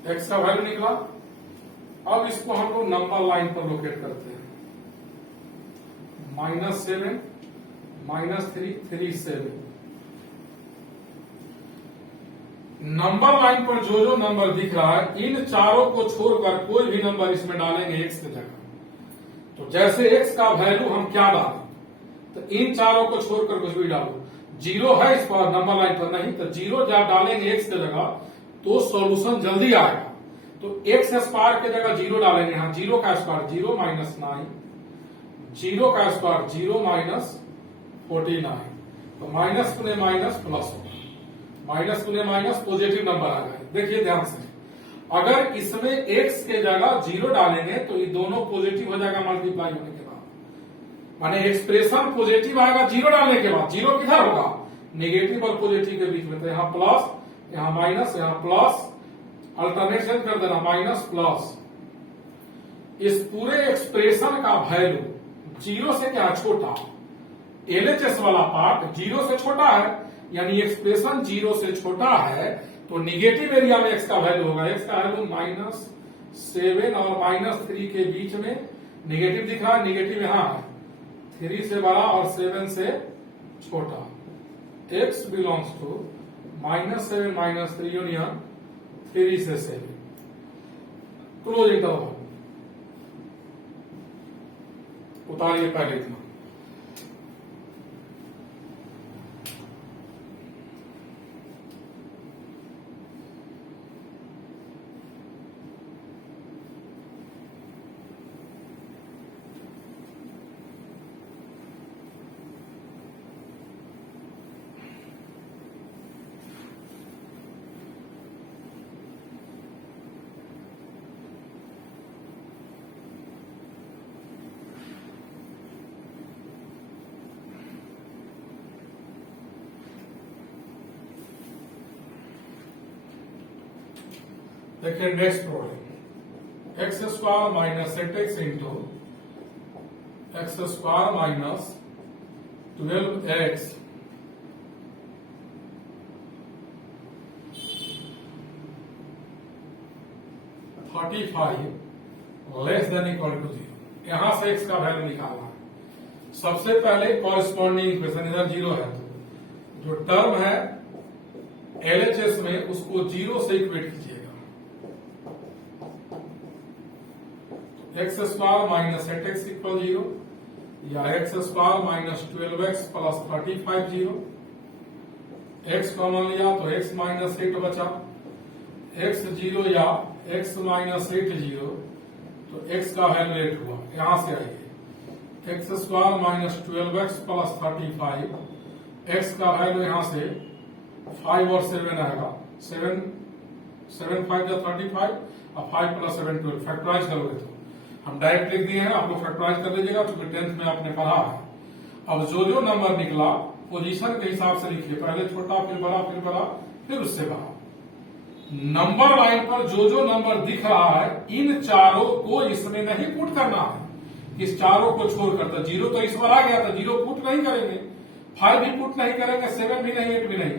एक्स का वैल्यू निकला। अब इसको हम लोग नंबर लाइन पर लोकेट करते हैं। -7 -3 3 7। नंबर लाइन पर जो जो नंबर दिख रहा है इन चारों को छोड़कर कोई भी नंबर इसमें डालेंगे एक्स की जगह। तो जैसे एक्स का वैल्यू हम क्या डालें, तो इन चारों को छोड़कर कुछ भी डालो। 0 है इस पर नंबर लाइन पर नहीं, तो 0 जब डालेंगे एक्स की जगह तो सॉल्यूशन जल्दी आएगा। तो एक्स स्क्वायर की जगह 0 डालेंगे। यहाँ 0 का स्क्वायर 0 -9, 0 का स्क्वायर 0 -49। तो माइनस पुने माइनस प्लस होगा, माइनस पुने माइनस पॉजिटिव नंबर आ गए। देखिए ध्यान से, अगर इसमें एक्स के जगह 0 डालेंगे तो ये दोनों पॉजिटिव हो जाएगा मल्टीप्लाई होने के बाद, माने एक्सप्रेशन पॉजिटिव आएगा 0 डालने के बाद। 0 किधर होगा, नेगेटिव और पॉजिटिव के बीच में। तो यहाँ प्लस, यहाँ माइनस, यहाँ प्लस, अल्टरनेट चेंज कर देना, माइनस प्लस। इस पूरे एक्सप्रेशन का वैल्यू 0 से क्या छोटा, एलएचएस वाला पार्ट 0 से छोटा है, यानी एक्सप्रेशन 0 से छोटा है तो निगेटिव एरिया में एक्स का वैल्यू होगा। एक्स का वैल्यू -7 और -3 के बीच में निगेटिव दिख रहा है, निगेटिव यहां है। 3 से बड़ा और 7 से छोटा। एक्स बिलोंग्स टू -7 -3 यूनियन 3 से 7। क्लोज इंटरवल उतारिए पहले इतना। देखिए next problem, x square minus 8x into x square minus 12x less than equal to 0। यहां से x का वैल्यू निकालना है। सबसे पहले कॉरेस्पॉन्डिंग इक्वेशन, इधर 0 है तो जो टर्म है एलएचएस में उसको 0 से इक्वेट कीजिएगा। X square minus 8x equal 0 या x square minus 12x plus 35 0। X common लिया तो x माइनस 8 बचा। x 0 या x माइनस 8 0, तो x का वैल्यू 8 हुआ। यहां से आइए, x square minus 12x plus 35, x का वैल्यू यहां से 5 और 7 आएगा। 7 5 35 और 5 प्लस 7 12। फैक्टराइज करोगे तो हम डायरेक्ट लिख दिए हैं, आप लोग फैक्टराइज कर लीजिएगा क्योंकि 10th में आपने पढ़ा है। अब जो जो नंबर निकला पोजीशन के हिसाब से लिखिए, पहले छोटा फिर बड़ा फिर बड़ा फिर उससे बड़ा। नंबर लाइन पर जो जो नंबर दिख रहा है इन चारों को इसमें नहीं पुट करना है। इस चारों को छोड़कर, तो 0 तो इस बार आ गया था, 0 पुट नहीं करेंगे, 5 भी पुट नहीं करेंगे, 7 भी नहीं, 8 भी नहीं।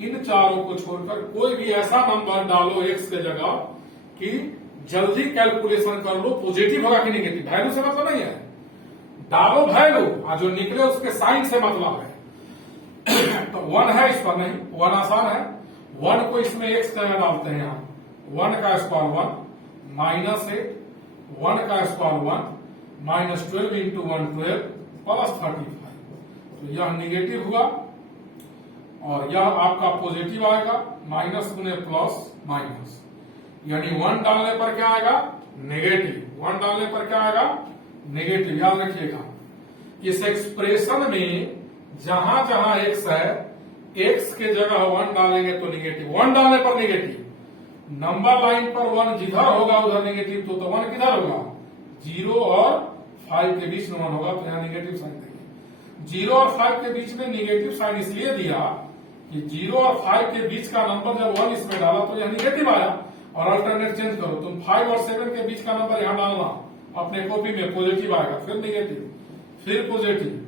इन चारों को छोड़कर कोई भी ऐसा नंबर डालो एक्स के जगह कि जल्दी कैलकुलेशन कर लो पॉजिटिव होगा कि नेगेटिव। वैल्यू से मतलब नहीं है, डालो वैल्यू और जो निकले उसके साइन से मतलब है। तो 1 है इस पर नहीं, 1 आसान है। 1 को इसमें एक्स जगह डालते हैं। यहाँ 1 का स्क्वायर 1 -8, 1 का स्क्वायर 1 -12 इंटू 1 12 प्लस 35। तो यह निगेटिव हुआ और यह आपका पॉजिटिव आएगा, माइनस गुने प्लस माइनस, यानी 1 डालने पर क्या आएगा, नेगेटिव। 1 डालने पर क्या आएगा, नेगेटिव। याद रखिएगा इस एक्सप्रेशन में जहां जहां x है, x के जगह 1 डालेंगे तो नेगेटिव, 1 डालने पर नेगेटिव। नंबर लाइन पर 1 जिधर होगा उधर नेगेटिव, तो 1 किधर होगा, 0 और 5 के बीच में 1 होगा, तो यहां नेगेटिव साइन देंगे। 0 और 5 के बीच में नेगेटिव साइन इसलिए दिया कि 0 और 5 के बीच का नंबर जब 1 इसमें डाला तो यह नेगेटिव आया। और अल्टरनेट चेंज करो, तुम 5 और 7 के बीच का नंबर यहां डालना अपने कॉपी में, पॉजिटिव आएगा, फिर नेगेटिव, फिर पॉजिटिव।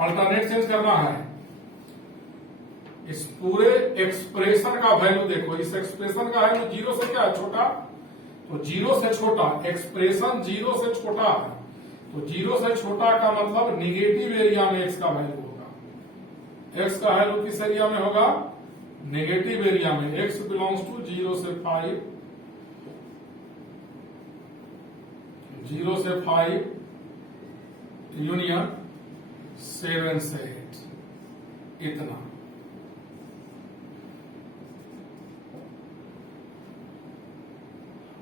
अल्टरनेट चेंज करना है। इस पूरे एक्सप्रेशन का वैल्यू देखो, इस एक्सप्रेशन का वैल्यू जीरो से क्या है, छोटा, तो जीरो से छोटा, एक्सप्रेशन जीरो से छोटा है, तो जीरो से छोटा का मतलब निगेटिव एरिया में एक्स का वैल्यू होगा। एक्स का वैल्यू किस एरिया में होगा, नेगेटिव एरिया में। एक्स बिलोंग्स टू 0 से 5, 0 से 5 यूनियन 7 से 8, इतना।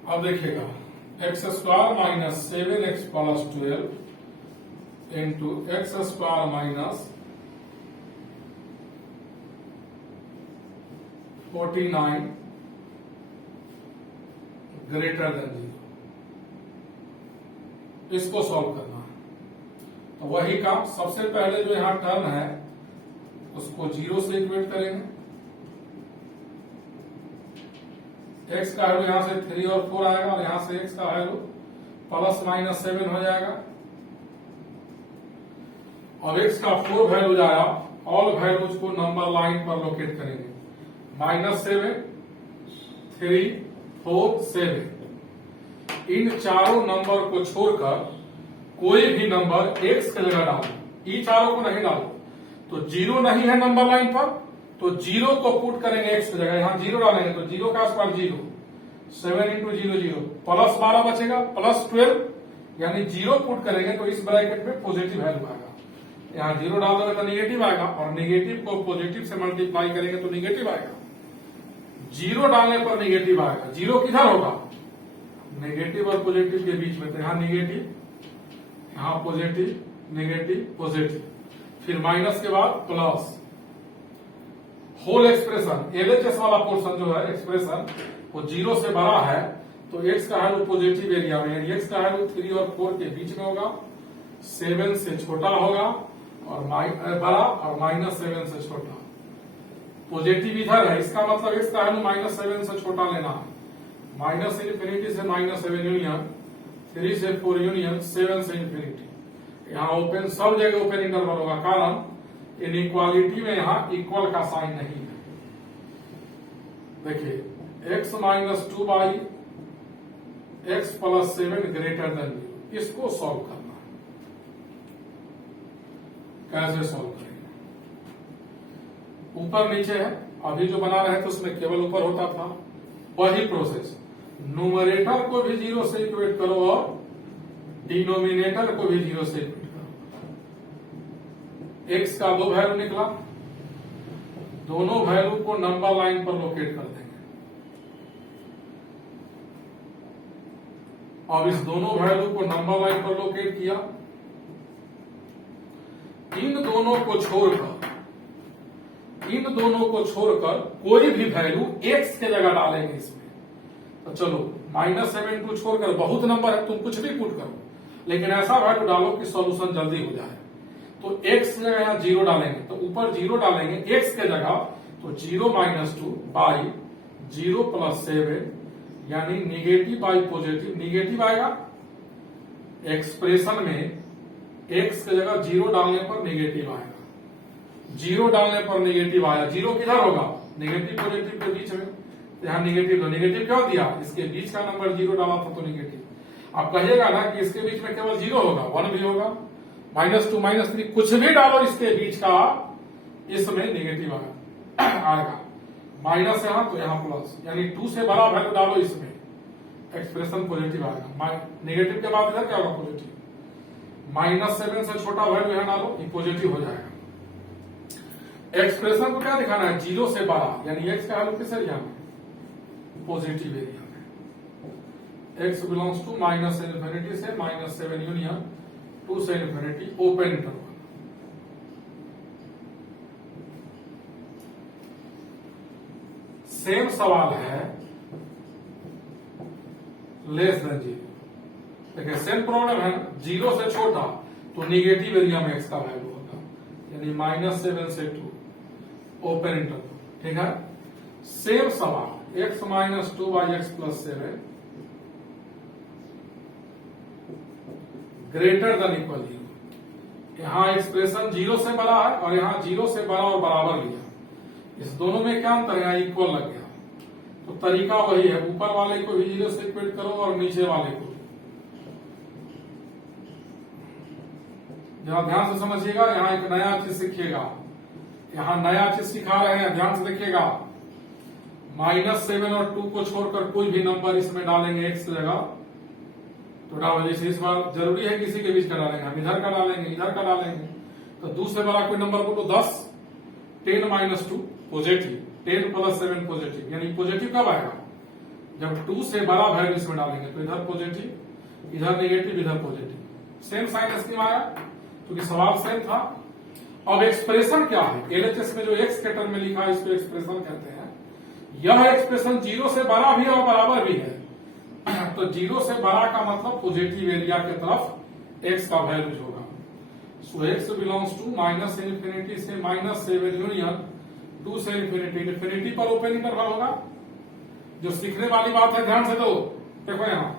अब देखिएगा, x square minus 7x plus 12 into x square minus 49 greater than 0, इसको सॉल्व करना है। तो वही काम, सबसे पहले जो यहां टर्म है उसको 0 से इक्वेट करेंगे। एक्स का वैल्यू यहां से 3 और 4 आएगा, और यहां से एक्स का वैल्यू प्लस माइनस 7 हो जाएगा, और एक्स का 4 वैल्यू आया। ऑल वैल्यूज को नंबर लाइन पर लोकेट करेंगे, -7, 3, 4, 7। इन चारों नंबर को छोड़कर कोई भी नंबर एक्स की जगह डालो, इन चारों को नहीं डालो। तो 0 नहीं है नंबर लाइन पर, तो 0 को पुट करेंगे एक्स की जगह, यहां 0 डालेंगे तो 0 का स्क्वायर 0, 7 इंटू 0 0, प्लस 12 बचेगा, प्लस 12, यानी 0 पुट करेंगे तो इस ब्रैकेट में पॉजिटिव वैल्यू आएगा। यहां 0 डाल दोगे तो निगेटिव आएगा, और निगेटिव को पॉजिटिव से मल्टीप्लाई करेंगे तो निगेटिव आएगा। 0 डालने पर निगेटिव आएगा। 0 किधर होगा, नेगेटिव और पॉजिटिव के बीच में, तो यहां निगेटिव, यहां पॉजिटिव, नेगेटिव, पॉजिटिव, फिर माइनस के बाद प्लस। होल एक्सप्रेशन, एलएचएस वाला पोर्शन जो है एक्सप्रेशन, वो 0 से बड़ा है, तो एक्स का वैल्यू पॉजिटिव एरिया में, यानी एक्स का वैल्यू 3 और 4 के बीच में होगा, 7 से छोटा होगा और बड़ा, और -7 से छोटा। पॉजिटिव इधर है, इसका मतलब एक्स का वैल्यू -7 से छोटा लेना है। माइनस इन्फिनिटी से -7 यूनियन, 3 से 4 यूनियन 7 से इन्फिनिटी। यहाँ ओपन, सब जगह ओपन इंटरवल होगा, कारण इनइक्वालिटी में यहां इक्वल का साइन नहीं है। देखिए, x minus 2 by x plus 7 greater than 0, इसको सॉल्व करना है। कैसे सॉल्व करेंगे, ऊपर नीचे है, अभी जो बना रहे थे उसमें केवल ऊपर होता था, वही प्रोसेस। न्यूमरेटर को भी 0 से इक्वेट करो और डिनोमिनेटर को भी 0 से इक्वेट करो। एक्स का 2 वैल्यू निकला, दोनों वैल्यू को नंबर लाइन पर लोकेट कर देंगे। अब इस दोनों वैल्यू को नंबर लाइन पर लोकेट किया, इन दोनों को छोड़कर कोई भी वैल्यू एक्स के जगह डालेंगे इसमें। तो चलो, -7 को छोड़कर बहुत नंबर है, तुम कुछ भी पुट करो, लेकिन ऐसा वैल्यू डालो कि सॉल्यूशन जल्दी हो जाए। तो x की जगह यहां 0 डालेंगे, तो ऊपर 0 डालेंगे x के जगह, तो 0 - 2 बाई 0 प्लस 7, यानी निगेटिव बाई पॉजिटिव, निगेटिव आएगा। एक्सप्रेशन में x की जगह 0 डालने पर निगेटिव आएगा, 0 डालने पर निगेटिव आया। 0 किधर होगा, नेगेटिव पॉजिटिव के बीच में, यहां निगेटिव, तो निगेटिव क्यों दिया, इसके बीच का नंबर 0 डाला था तो निगेटिव। आप कहिएगा ना कि इसके बीच में केवल 0 होगा, 1 भी होगा, -2 -3 कुछ भी डालो इसके बीच का, इसमें निगेटिव आएगा। माइनस यहां तो यहां प्लस, यानी 2 से बड़ा वैल्यू डालो इसमें, एक्सप्रेशन पॉजिटिव आएगा। नेगेटिव के बाद इधर क्या होगा, पॉजिटिव। -7 से छोटा वैल्यू यहां डालो, ये पॉजिटिव हो जाएगा। एक्सप्रेशन को क्या दिखाना है, 0 से बड़ा, यानी एक्स का वैल्यू किस एरिया में, पॉजिटिव एरिया में। एक्स बिलोंग्स टू -∞ से -7 यूनियन 2 से इन्फिनिटी, ओपन इंटरवल। सेम सवाल है लेस देन 0। देखिए, सेम प्रॉब्लम है, 0 से छोटा तो निगेटिव एरिया में एक्स का वैल्यू होगा, यानी -7 से 2, ओपन इंटरवल। ठीक है, सेम सवाल, x - 2 by x plus 7 greater than equal 0। यहां एक्सप्रेशन 0 से बड़ा है और यहां 0 से बड़ा और बराबर लिया, इस दोनों में क्या अंतर है, इक्वल लग गया। तो तरीका वही है, ऊपर वाले को भी 0 से इक्वेट करो और नीचे वाले को। जरा ध्यान से समझिएगा, यहाँ एक नया चीज सीखिएगा, यहाँ नया चीज सिखा रहे हैं, ध्यान से देखिएगा। -7 और 2 को छोड़कर कोई भी नंबर इसमें डालेंगे x की जगह तो डाल, जैसे इस बार जरूरी है किसी के बीच का डालेंगे, हम इधर का डालेंगे, इधर का डालेंगे। तो 2 से बड़ा कोई नंबर को तो 10, 10 - 2 पॉजिटिव, 10 + 7 पॉजिटिव, यानी पॉजिटिव कब आएगा, जब 2 से बड़ा वैल्यू इसमें डालेंगे। तो इधर पॉजिटिव, इधर नेगेटिव, इधर पॉजिटिव, सेम साइन स्कीम आया क्योंकि सवाल सेम था। अब एक्सप्रेशन क्या है, एलएचएस में जो एक्स के टर्म में लिखा है इसको एक्सप्रेशन कहते हैं। यह एक्सप्रेशन 0 से बड़ा भी और बराबर भी है। तो 0 से बड़ा का मतलब पॉजिटिव एरिया के तरफ एक्स का वैल्यू होगा। सो एक्स बिलोंग्स टू -∞ से -7 यूनियन 2 से इंफिनिटी पर ओपन इंटरवल होगा। जो सीखने वाली बात है ध्यान से दो, देखो यहां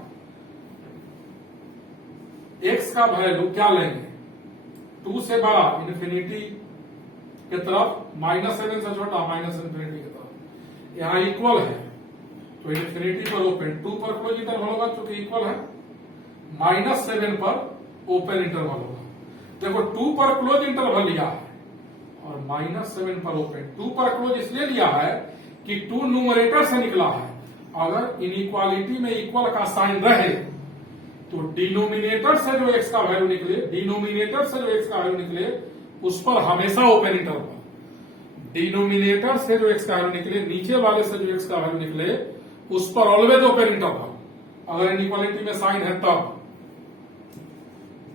एक्स का वैल्यू क्या लेंगे, 2 से बड़ा इंफिनिटी के तरफ, -7 से छोटा -∞ की तरफ। यहां इक्वल है तो इंफिनिटी पर ओपन, 2 पर क्लोज इंटरवल होगा क्योंकि इक्वल है, -7 पर ओपन इंटरवल होगा। देखो 2 पर क्लोज इंटरवल लिया है और -7 पर ओपन। 2 पर क्लोज इसलिए लिया है कि 2 न्यूमरेटर से निकला है। अगर इनइक्वालिटी में इक्वल का साइन रहे तो डिनोमिनेटर से जो एक्स का वैल्यू निकले, डिनोमिनेटर से जो एक्स का वैल्यू निकले उस पर हमेशा ओपन इंटरवल। डिनोमिनेटर से जो एक्स का वैल्यू निकले, नीचे वाले से जो एक्स का वैल्यू निकले उस पर ऑलवेज ओपन इंटरवल। अगर इनइक्वालिटी में साइन है तब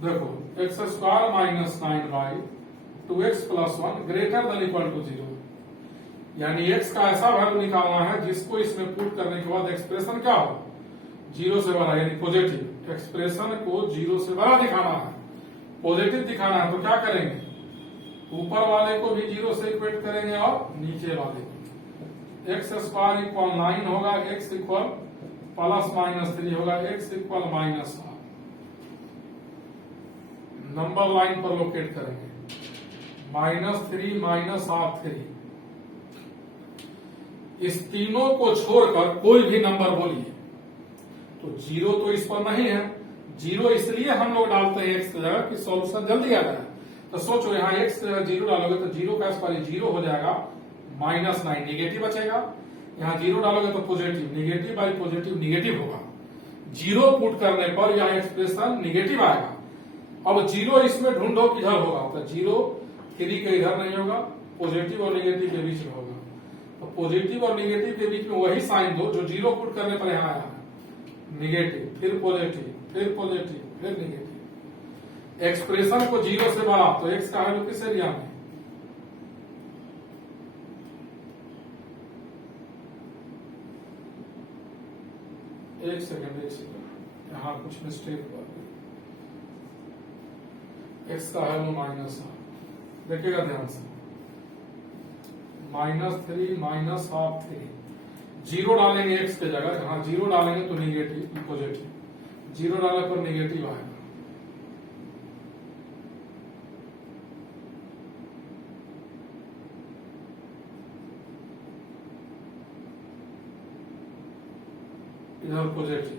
देखो x² - 9/2x + 1 ≥ 0, यानी x का ऐसा वैल्यू निकालना है जिसको इसमें पुट करने के बाद एक्सप्रेशन क्या हो, 0 से बड़ा, यानी पॉजिटिव। एक्सप्रेशन को 0 से बड़ा दिखाना है, पॉजिटिव दिखाना है, तो क्या करेंगे, ऊपर वाले को भी 0 से इक्वेट करेंगे और नीचे वाले को। x² = 9 होगा, x = +-3 होगा, x = -1। नंबर लाइन पर लोकेट करेंगे, -3 - 3। इस तीनों को छोड़कर कोई भी नंबर बोलिए। तो 0 तो इस पर नहीं है, 0 इसलिए हम लोग डालते हैं x की जगह कि सॉल्यूशन जल्दी आ जाए। तो सोचो यहाँ x की जगह 0 डालोगे तो 0 का स्क्वायर 0 हो जाएगा, -9 निगेटिव बचेगा। यहाँ 0 डालोगे तो positive, negative by positive negative होगा। 0 पुट करने पर यह एक्सप्रेशन निगेटिव आएगा। अब 0 इसमें ढूंढो किधर होगा, तो 0 3 के इधर नहीं होगा, पॉजिटिव और निगेटिव के बीच में होगा। तो पॉजिटिव और निगेटिव के बीच में वही साइन दो जो 0 पुट करने पर यहाँ आया, निगेटिव, फिर पॉजिटिव, फिर पॉजिटिव, फिर निगेटिव। एक्सप्रेशन को 0 से बड़ा, तो एक्स का वैल्यू किस एरिया में, एक सेकंड यहाँ कुछ मिस्टेक हुआ। एक्स का वैल्यू माइनस है, देखिएगा ध्यान से, -3 - 3। 0 डालेंगे एक्स की जगह, जहां 0 डालेंगे तो निगेटिव पॉजिटिव, 0 डालने पर निगेटिव आएगा। इधर पॉजिटिव,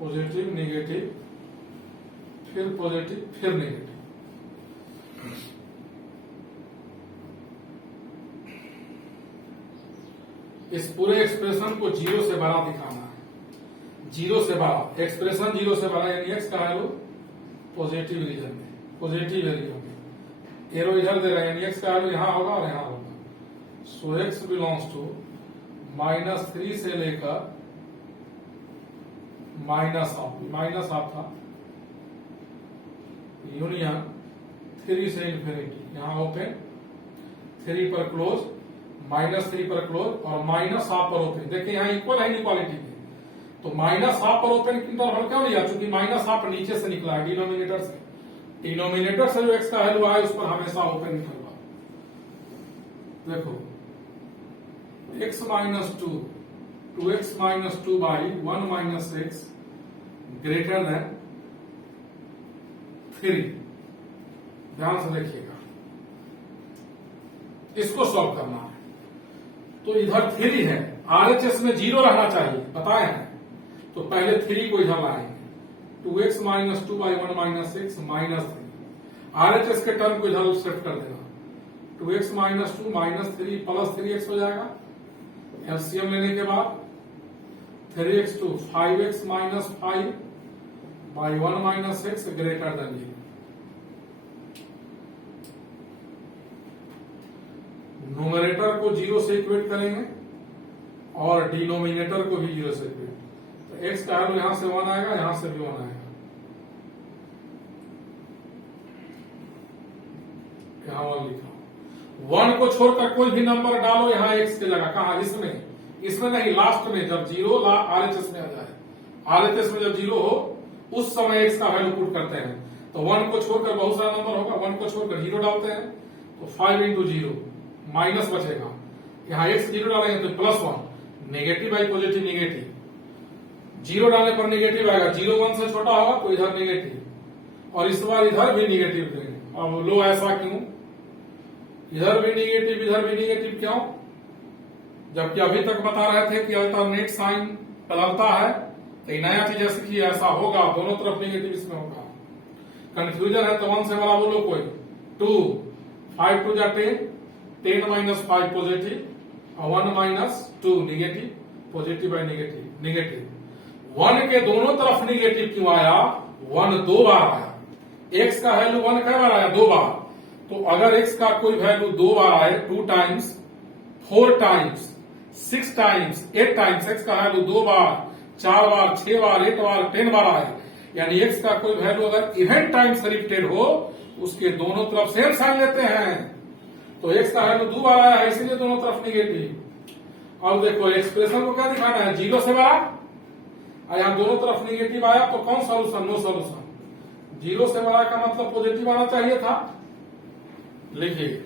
पॉजिटिव नेगेटिव, फिर पॉजिटिव, फिर नेगेटिव। इस पूरे एक्सप्रेशन को 0 से बड़ा दिखाना है, 0 से बड़ा, एक्सप्रेशन 0 से बड़ा, यानी एक्स का वैल्यू पॉजिटिव रीजन में, पॉजिटिव एरिया में। एरो इधर दे रहे हैं, यानी एक्स का वैल्यू यहां होगा और यहां होगा। सो एक्स बिलोंग्स टू -3 से लेकर -1 था, यूनियन 3 से इंफिनिटी, यहां ओपन, 3 पर क्लोज, -3 पर क्लोज और -1 पर ओपन। देखिए यहाँ इक्वल है इनइक्वालिटी में, तो -1 पर ओपन इंटरवल क्यों लिया, क्योंकि -1 नीचे से निकला है डिनोमिनेटर से। डिनोमिनेटर से जो एक्स का वैल्यू आए उस पर हमेशा ओपन इंटरवल। देखो x - 2 2x minus 2 by 1 minus x greater then 3। ध्यान से देखिएगा, इसको सॉल्व करना है। तो इधर 3 है, आरएचएस में 0 रहना चाहिए, बताए हैं। तो पहले 3 को इधर लाएंगे, 2x minus 2 by 1 minus x minus 3। RHS के टर्म को इधर शिफ्ट कर देना, 2x minus 2 minus 3 plus 3x हो जाएगा। एलसीएम लेने के बाद 3x to 5x minus 5 by 1 minus x greater than 0। Numerator को 0 से इक्वेट करेंगे और डिनोमिनेटर को भी 0 से इक्वेट। तो x का वैल्यू यहां से 1 आएगा, यहां से भी 1 आएगा, यहां 1 लिखा। 1 को छोड़कर कोई भी नंबर डालो यहां x की जगह, कहा इसमें नहीं, लास्ट में जब 0 आरएचएस में आ जाए, आरएचएस में जब 0 हो उस समय x का वैल्यू पुट करते हैं। तो 1 को छोड़कर बहुत सारा नंबर होगा, 1 को छोड़कर 0 डालते हैं, तो 5 इंटू 0 माइनस बचेगा, यहां x 0 डालेंगे तो plus 1, negative by positive negative, 0 डालने पर नेगेटिव आएगा, 0 1 से छोटा होगा तो इधर नेगेटिव, और इस बार इधर भी नेगेटिव देंगे। अब लो ऐसा क्यों, इधर भी नेगेटिव इधर भी नेगेटिव क्यों, जबकि अभी तक बता रहे थे कि अल्टरनेट साइन बदलता है। तो नया चीज ऐसी की ऐसा होगा, दोनों तरफ नेगेटिव इसमें होगा। कंफ्यूजन है तो 1 से बड़ा बोलो कोई, 2 5 2 जा 10, 10 माइनस 5 पॉजिटिव और 1 minus 2 negative, positive by negative negative. 1 के दोनों तरफ नेगेटिव क्यों आया, 1 2 बार आया, x का वैल्यू 1 कै बार आया, 2 बार। तो अगर x का कोई वैल्यू 2 बार आए, 2 times 4 times 6 times 8 times, x का वैल्यू 2 बार 4 बार 6 बार 8 बार 10 बार आए, यानी x का कोई वैल्यू अगर इवन टाइम्स रिपीटेड हो, उसके दोनों तरफ सेम साइन लेते हैं। तो x का वैल्यू 2 बार आया है, इसीलिए दोनों तरफ नेगेटिव। और देखो एक्सप्रेशन को क्या दिखाना है, 0 से बड़ा, और यहां दोनों तरफ नेगेटिव आया तो कौन सॉल्यूशन, नो सॉल्यूशन। 0 से बड़ा का मतलब पॉजिटिव आना चाहिए था। लिखिए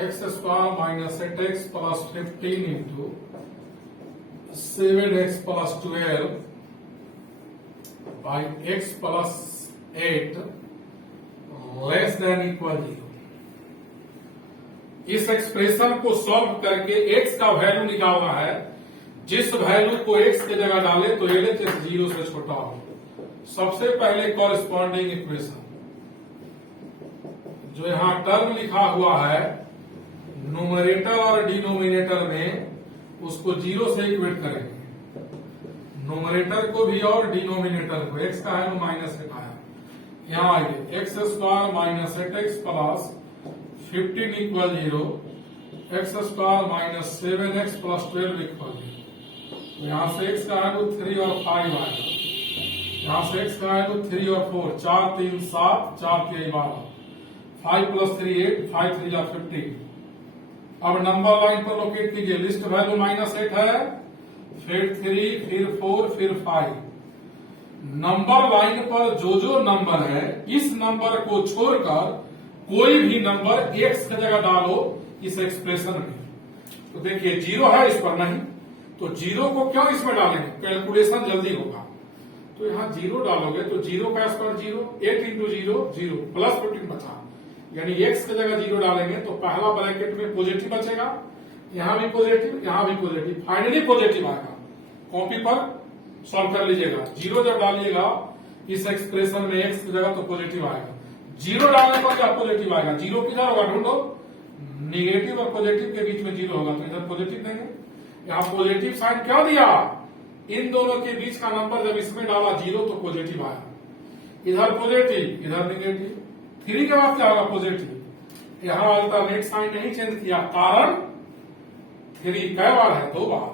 x square minus 8x plus 15 into 7x plus 12 by x plus 8 less than equal 0। इस एक्सप्रेशन को सॉल्व करके x का वैल्यू निकालना है, जिस वैल्यू को x की जगह डाले तो LHS 0 से छोटा हो। सबसे पहले कॉरेस्पॉन्डिंग इक्वेशन, जो यहां टर्म लिखा हुआ है न्यूमरेटर और डिनोमिनेटर में, उसको 0 से इक्वेट करेंगे, न्यूमरेटर को भी और डिनोमिनेटर को। x का है माइनस 8 आया, यहां आइए x square minus 8x plus 15 equal 0, x square minus 7x plus 12 equal 0। यहां से x का वैल्यू 3 और 5 आएगा, यहां से x का वैल्यू 3 और 4, 4 3 7 4 3 12, 5 प्लस 3 8, 5 3 15। अब नंबर लाइन पर लोकेट कीजिए, लिस्ट वैल्यू माइनस 8 है, फिर 3 फिर 4 फिर 5। नंबर लाइन पर जो नंबर है, इस नंबर को छोड़कर कोई भी नंबर x की जगह डालो इस एक्सप्रेशन में। तो देखिए 0 है इस पर नहीं, तो 0 को क्यों इसमें डालेंगे, कैलकुलेशन जल्दी होगा। तो यहां 0 डालोगे तो 0 का स्क्वायर 0, 8 इंटू 0 0 प्लस 15 बचा, यानी x की जगह 0 डालेंगे तो पहला ब्रैकेट में पॉजिटिव बचेगा, यहां भी पॉजिटिव यहां भी पॉजिटिव, फाइनली पॉजिटिव आएगा। कॉपी पर सॉल्व कर लीजिएगा, 0 जब डालिएगा इस एक्सप्रेशन में x की जगह तो पॉजिटिव आएगा, 0 डालने पर क्या पॉजिटिव आएगा। 0 किधर होगा ढूंढो, निगेटिव और पॉजिटिव के बीच में 0 होगा, तो इधर पॉजिटिव देंगे। यहां पॉजिटिव साइन क्यों दिया, इन दोनों के बीच का नंबर जब इसमें डाला 0 तो पॉजिटिव आया, इधर पॉजिटिव इधर निगेटिव। 3 के बाद क्या होगा पॉजिटिव, यहां अल्टरनेट साइन नहीं चेंज किया, कारण 3 कै बार है, 2 बार।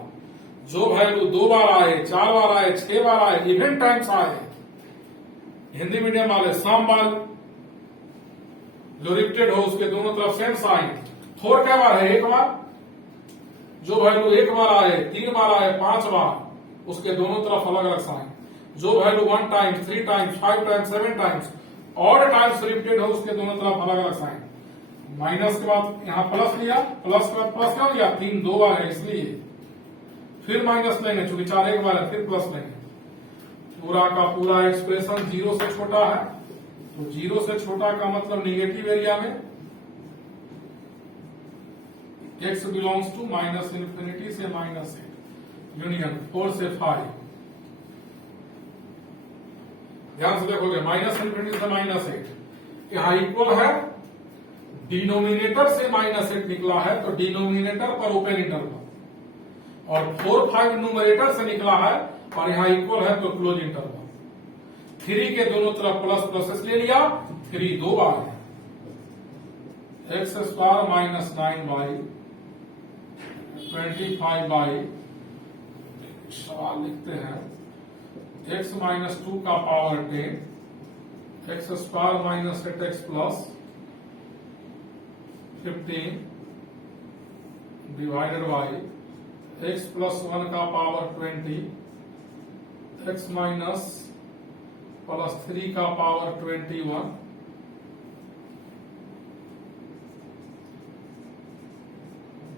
जो वैल्यू 2 बार आए, 4 बार आए, 6 बार आए, इवन टाइम्स आए, हिंदी मीडियम वाले सम बार जो रिपीटेड हो उसके दोनों तरफ सेम साइन। 4 कै बार है, 1 बार। जो वैल्यू 1 बार आए, 3 बार आए, 5 बार, उसके दोनों तरफ अलग अलग साइन। जो value 1 times, 3 times, 5 times, 7 times odd times repeated हो उसके दोनों तरफ अलग अलग साइन। माइनस के बाद यहां प्लस लिया, प्लस के बाद प्लस क्या लिया, 3 2 बार है इसलिए, फिर माइनस लेंगे चूंकि 4 1 बार है, फिर प्लस लेंगे। पूरा का पूरा एक्सप्रेशन 0 से छोटा है, तो 0 से छोटा का मतलब निगेटिव एरिया में x belongs to minus infinity से -8 यूनियन 4 से 5। ध्यान से देखोगे, माइनस इन्फिनिटी से -8 यहां इक्वल है, डिनोमिनेटर से -8 निकला है तो डिनोमिनेटर पर ओपन इंटरवल, और 4 5 न्यूमरेटर से निकला है और यहां इक्वल है तो क्लोज इंटरवल। 3 के दोनों तरफ प्लस प्लस ले लिया, 3 2 बार है, x² माइनस 9/25 सवाल लिखते हैं, x माइनस 2 का power 10, x² minus 8x plus 15 divided by x plus 1 का पावर 20, x माइनस प्लस 3 का पावर 21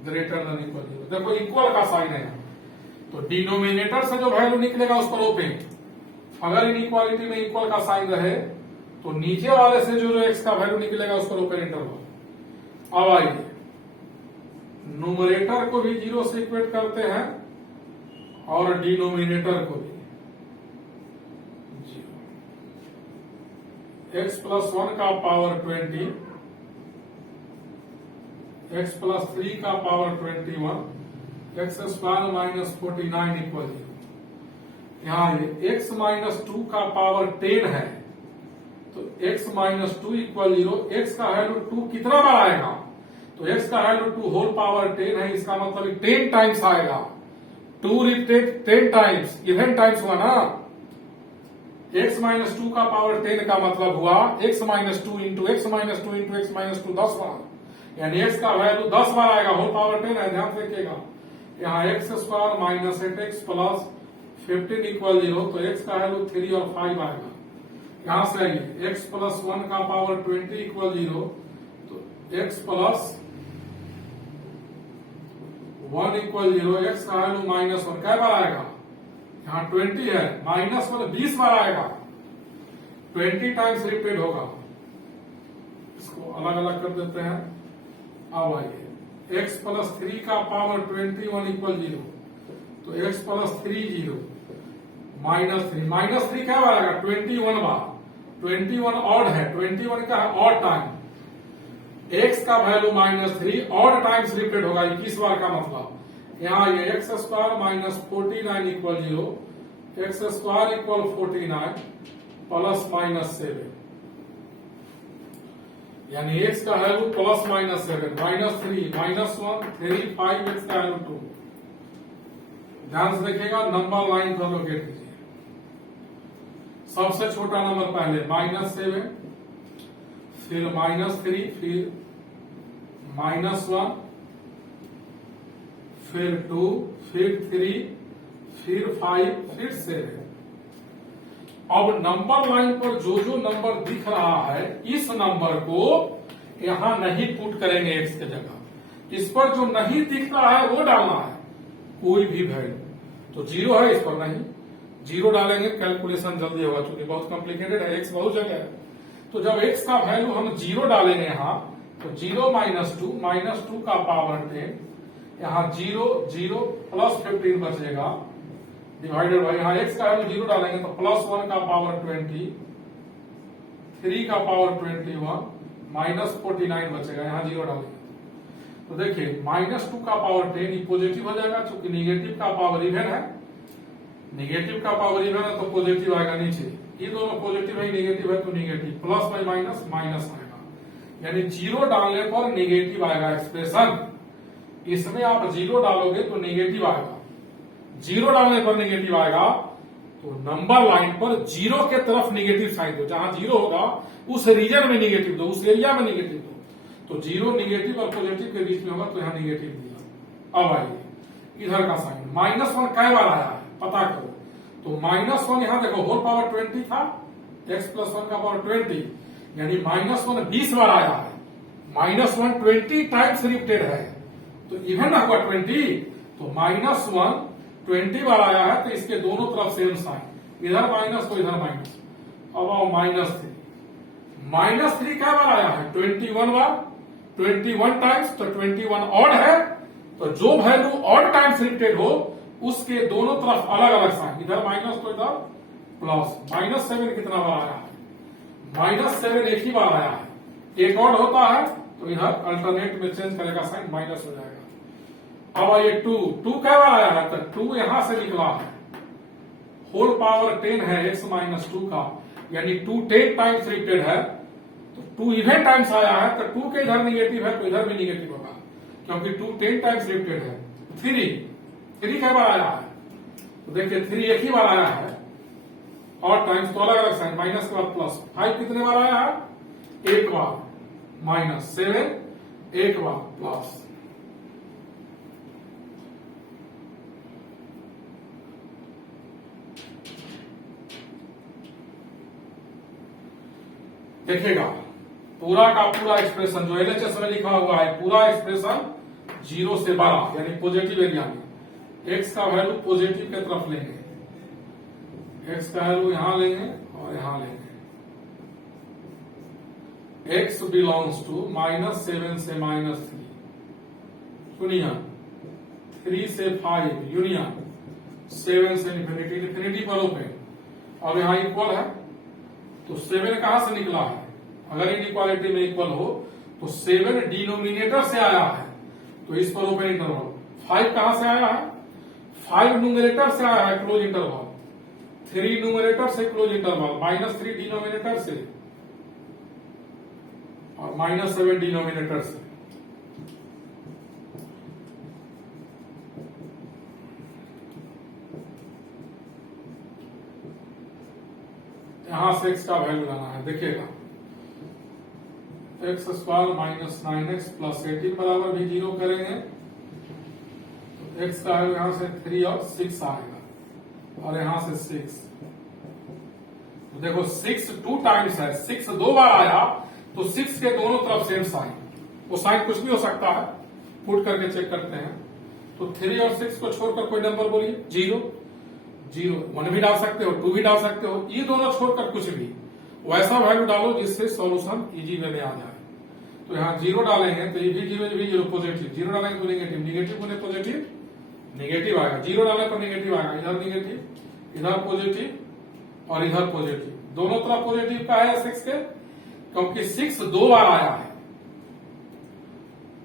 ग्रेटर देन इक्वल 0। देखो इक्वल का साइन है, तो डिनोमिनेटर से जो वैल्यू निकलेगा उस पर ओपन। अगर इनइक्वालिटी में इक्वल का साइन रहे तो नीचे वाले से जो x का वैल्यू निकलेगा उस पर ओपन इंटरवल। अब आइए न्यूमरेटर को भी 0 से इक्वेट करते हैं और डिनोमिनेटर को भी 0। x प्लस 1 का पावर 20, x प्लस 3 का पावर 21, x² माइनस 49 इक्वल 0। यहां x माइनस 2 का पावर 10 है तो x माइनस 2 इक्वल 0। x का वैल्यू 2 कितना बार आएगा, तो x का वैल्यू 2 होल पावर 10 है, इसका मतलब 10 टाइम्स आएगा। 2 रिपीटेड 10 टाइम्स, इवन टाइम्स हुआ ना। x माइनस 2 का पावर 10 का मतलब हुआ x minus 2 into x minus 2 into x minus 2 10 बार, यानी x का वैल्यू 10 बार आएगा, होल पावर 10 है, ध्यान से देखिएगा। यहाँ x² minus 8x plus 15 equal 0, तो x का वैल्यू 3 और 5 आएगा। यहां से आइए x प्लस 1 का पावर 20 इक्वल 0, तो x प्लस 1 इक्वल 0, x का वैल्यू -1 क्या बार आएगा, यहाँ 20 है, -1 20 बार आएगा, 20 टाइम्स रिपीट होगा। इसको अलग अलग कर देते हैं। अब आइए x प्लस 3 का पावर 21 इक्वल 0, तो x प्लस 3 0, -3 क्या बार आएगा, 21 बार। 21 ऑड है, 21 क्या है, ऑड टाइम। x का वैल्यू -3 ऑड टाइम्स रिपीट होगा, 21 बार का मतलब। यहाँ ये x² minus 49 equal 0, x² equal 49 plus -7, यानी x का वैल्यू प्लस -7, -3 -1 3 5, x का वैल्यू 2। ध्यान से देखिएगा, नंबर लाइन पर लोकेट कीजिए। सबसे छोटा नंबर पहले -7, फिर -3, फिर -1, फिर 2, फिर 3, फिर 5, फिर 7। अब नंबर लाइन पर जो जो नंबर दिख रहा है, इस नंबर को यहां नहीं पुट करेंगे x की जगह। इस पर जो नहीं दिख रहा है वो डालना है, कोई भी वैल्यू। तो 0 है, इस पर नहीं, 0 डालेंगे, कैलकुलेशन जल्दी होगा, क्योंकि बहुत कॉम्प्लिकेटेड है, x बहुत जगह है। तो जब x का वैल्यू हम 0 डालेंगे यहां, तो 0 -2 का पावर 10, यहाँ 0 0 प्लस 15 बचेगा, डिवाइडेड बाई यहाँ x का वैल्यू 0 डालेंगे तो +1 का पावर 20, 3 का पावर 21, -49 बचेगा, यहाँ 0 डालेंगे। तो देखिए -2 का पावर 10 ये पॉजिटिव हो जाएगा, क्योंकि निगेटिव का पावर इवन है, निगेटिव का पावर इवन है तो पॉजिटिव आएगा नीचे। ये दोनों पॉजिटिव है, निगेटिव है तो निगेटिव, प्लस बाई माइनस आएगा। यानी 0 डालने पर निगेटिव आएगा एक्सप्रेशन। इसमें आप 0 डालोगे तो निगेटिव आएगा, 0 डालने पर निगेटिव आएगा। तो नंबर लाइन पर 0 के तरफ निगेटिव साइन दो, जहां 0 होगा उस रीजन में निगेटिव दो, उस एरिया में निगेटिव दो। तो 0 निगेटिव और पॉजिटिव के बीच में होगा, तो यहां निगेटिव दिया। अब आइए इधर का साइन, -1 कई बार आया है पता करो। तो -1 यहां देखो, होल पावर 20 था, x + 1 का पावर 20, यानी -1 20 बार आया है। -1 20 टाइम्स रिपीटेड है, तो इवन होगा 20। तो -1 20 बार आया है, तो इसके दोनों तरफ सेम साइन, इधर माइनस तो इधर माइनस। अब आओ -3, -3 क्या बार आया है? 21 बार, 21 टाइम्स, तो 21 ऑड है। तो जो वैल्यू ऑड टाइम्स रिपीटेड हो उसके दोनों तरफ अलग अलग साइन, इधर माइनस तो इधर प्लस। -7 कितना बार आया है? -7 एक ही बार आया है, एक ऑड होता है तो इधर अल्टरनेट में चेंज करेगा साइन, माइनस हो जाएगा। अब ये 2 क्या बार आया है? तो 2 यहां से निकला है, होल पावर 10 है x - 2 का, यानी 2 10 टाइम्स रिपीटेड है। तो 2 इवन टाइम्स आया है, तो 2 के इधर निगेटिव है तो इधर भी निगेटिव होगा, क्योंकि 2 10 टाइम्स रिपीटेड है। 3 क्या बार आया है? तो देखिए 3 एक ही बार आया है, और टाइम्स तो अलग अलग साइन, माइनस के बाद प्लस। 5 कितने बार आया है? एक बार, -7 एक बार प्लस। देखिएगा पूरा का पूरा एक्सप्रेशन जो एलएचएस में लिखा हुआ है, पूरा एक्सप्रेशन 0 से 12 यानी पॉजिटिव एरिया में x का वैल्यू पॉजिटिव के तरफ लेंगे, x का वैल्यू यहां लेंगे और यहां लेंगे। x बिलोंग्स टू -7 से -3 यूनियन 3 से 5 यूनियन 7 से इन्फिनिटी पर ओपन, और यहां इक्वल है। तो 7 कहां से निकला है? अगर इनइक्वालिटी में इक्वल हो तो 7 डिनोमिनेटर से आया है, तो इस पर ओपन इंटरवल। 5 कहां से आया है? 5 न्यूमरेटर से आया है, क्लोज इंटरवल। 3 न्यूमरेटर से क्लोज इंटरवल, -3 डिनोमिनेटर से और -7 डिनोमिनेटर से। यहां से x का वैल्यू लाना है, देखिएगा x² - 9x + 18 बराबर भी 0 करेंगे, तो x का वैल्यू यहां से 3 और 6 आएगा, और यहां से 6। तो देखो 6 2 टाइम्स है, 6 2 बार आया, तो 6 के दोनों तरफ सेम साइन, वो साइन कुछ भी हो सकता है, पुट करके चेक करते हैं। तो 3 और 6 को छोड़कर कोई नंबर बोलिए, 0 1 भी डाल सकते हो, 2 भी डाल सकते हो, ये दोनों छोड़कर कुछ भी वैसा वैल्यू डालो जिससे सॉल्यूशन इजी वे में आ जाए। तो यहाँ 0 डालेंगे तो ये भी 0 पॉजिटिव, 0 डालेंगे तो निगेटिव, निगेटिव होने पॉजिटिव, निगेटिव आएगा। 0 डालने पर निगेटिव आएगा, इधर निगेटिव, इधर पॉजिटिव और इधर पॉजिटिव, दोनों तरफ पॉजिटिव का है 6 के, क्योंकि 6 2 बार आया है।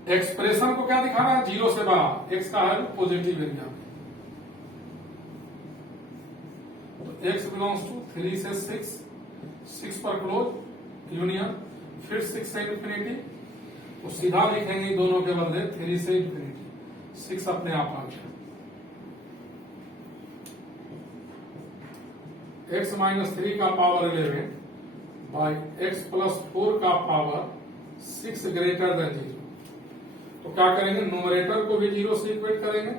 एक्सप्रेशन को क्या दिखाना है? 0 से 12, x का है पॉजिटिव एरिया में। तो x बिलोंग्स टू 3 से 6 पर क्लोज यूनियन, फिर 6 से इन्फिनिटी, तो सीधा लिखेंगे दोनों के बदले 3 से इन्फिनिटी, 6 अपने आप आ गया। x - 3 का पावर 11 बाई x + 4 का पावर 6 ग्रेटर देन 0। तो क्या करेंगे? न्यूमरेटर को भी 0 से इक्वेट करेंगे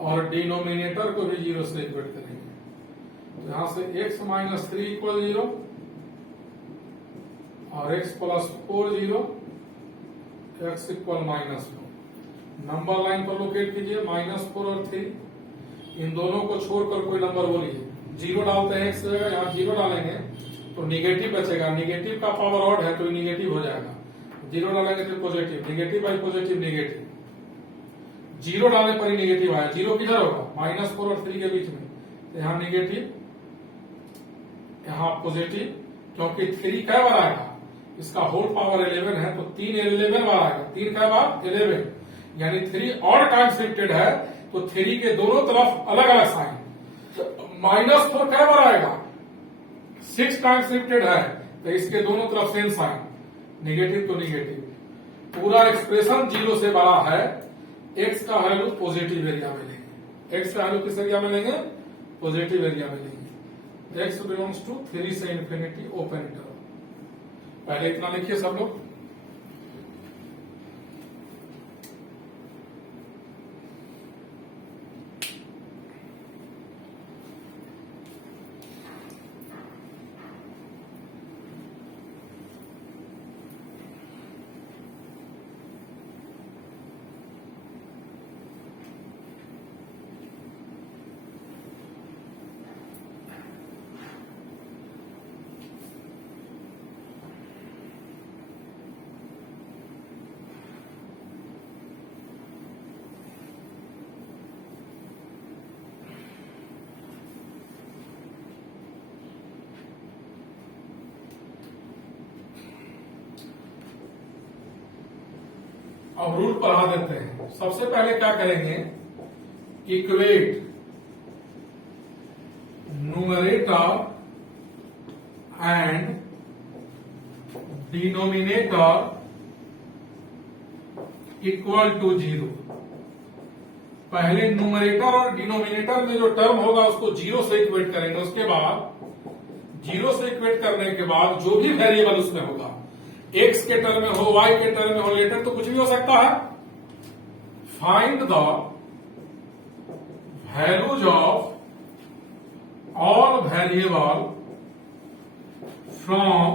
और डिनोमिनेटर को भी 0 से इक्वेट करेंगे। तो यहां से x - 3 = 0 और x + 4 0, x = -4। नंबर लाइन पर लोकेट कीजिए, -4 और 3, इन दोनों को छोड़कर कोई नंबर बोलिए। 0 डालते हैं x जगह, यहाँ 0 डालेंगे तो निगेटिव बचेगा, निगेटिव का पावर ऑड है तो निगेटिव हो जाएगा। 0 डालेंगे तो positive, negative by positive negative, 0 डालने पर ही निगेटिव आया। 0 किधर होगा? -4 और 3 के बीच में, तो यहाँ निगेटिव, यहाँ पॉजिटिव, क्योंकि 3 कै बार आएगा? इसका होल पावर 11 है, तो 3 11 बार आएगा। 3 कै बार? 11, यानी 3 और टाइम्स रिपीटेड है, तो 3 के दोनों तरफ अलग अलग साइन। -4 कै बार आएगा? 6 टाइम्स रिपीटेड है, तो इसके दोनों तरफ सेम साइन, निगेटिव तो निगेटिव, पूरा एक्सप्रेशन 0 से बड़ा है, एक्स का वैल्यू पॉजिटिव एरिया में लेंगे। एक्स का वैल्यू किस एरिया में लेंगे? पॉजिटिव एरिया में लेंगे। एक्स बिलोंग्स टू 3 से इंफिनिटी ओपन इंटरवल। पहले इतना लिखिए सब लोग। अब रूल पढ़ा देते हैं। सबसे पहले क्या करेंगे? Equate numerator and denominator equal to 0। पहले न्यूमरेटर और डिनोमिनेटर में जो टर्म होगा उसको 0 से इक्वेट करेंगे। उसके बाद 0 से इक्वेट करने के बाद जो भी वेरिएबल उसमें होगा, एक्स के टर्म में हो, वाई के टर्म में हो, लेटर तो कुछ भी हो सकता है। Find the values of all variable from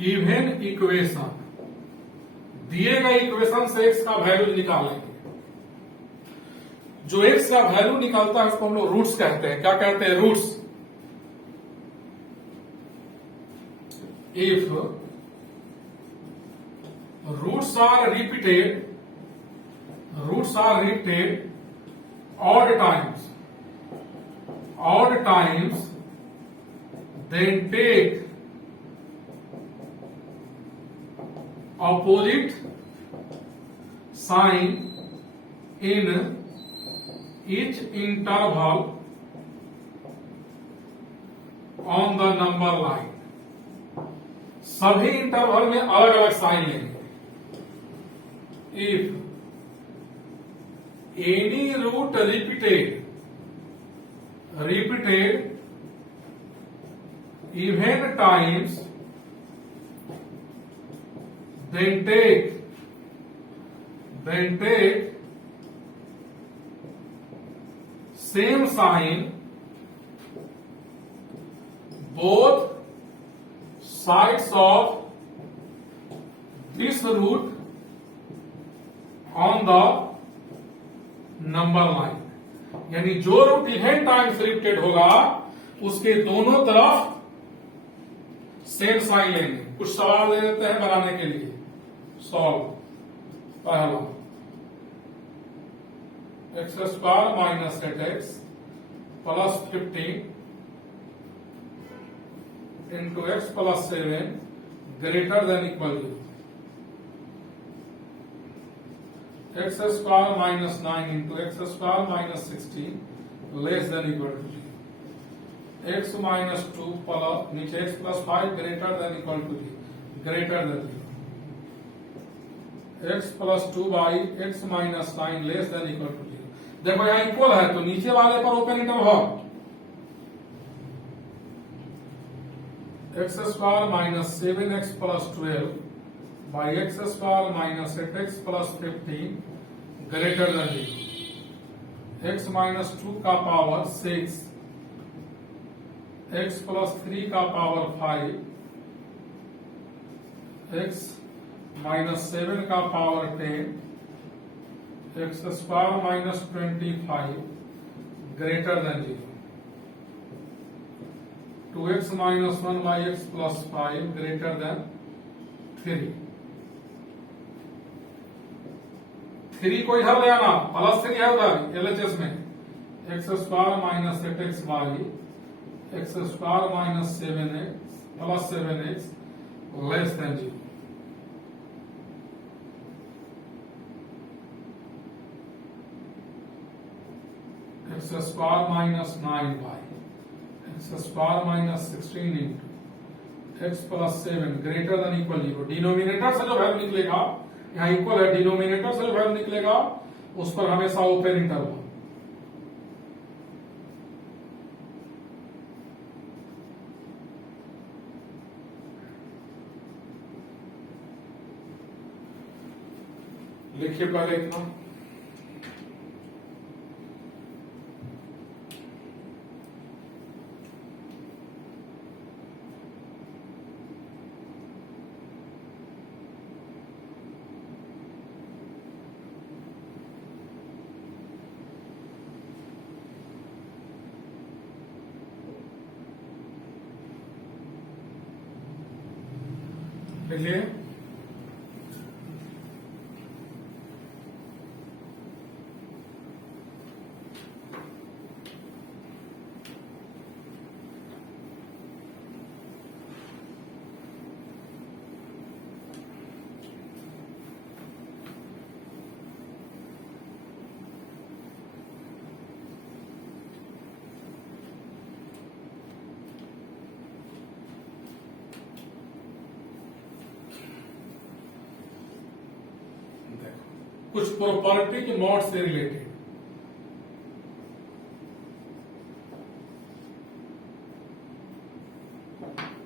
given equation. दिए गए इक्वेशन से एक्स का वैल्यू निकालेंगे। जो एक्स का वैल्यू निकालता है उसको हम लोग रूट्स कहते हैं। क्या कहते हैं? Roots. If roots are repeated odd times, then take opposite sign in each interval on the number line। सभी इंटरवल में अलग अलग साइन लेंगे। If any root repeated even times, then take same sign both sides of this root on the number line। यानी जो root even times repeated होगा उसके दोनों तरफ सेम साइन लेंगे। कुछ सवाल दे देते हैं बनाने के लिए। सॉल्व। पहला X square minus 8x plus 15 into X plus 7 greater than equal to X square minus 9 into x square minus 16 less than equal to X minus 2 plus नीचे X plus 5 greater than equal to greater than X plus 2 by X minus 9 less than equal to 0। देखो यहां equal है तो नीचे वाले पर open interval X square minus 7x plus 12 by x square minus 8x plus 15 greater than 0। X minus 2 का power 6, x plus 3 का power 5, x minus 7 का power 10, x square minus 25 greater than 0। 2x minus 1 by x plus 5 greater then 3। 3 को इधर ले आना, plus 3 है उधर LHS में। X square minus 8x by x square minus 7x plus 7x less than 0। X square minus 9 by x square minus 16 into x plus 7 greater than equal 0। Denominator से जो value निकलेगा, यहाँ इक्वल है, denominator से जो value निकलेगा उस पर हमेशा ओपन इंटरवल। लिखिए पहले इतना, लिखिए कुछ प्रॉपर्टी के मॉड से related.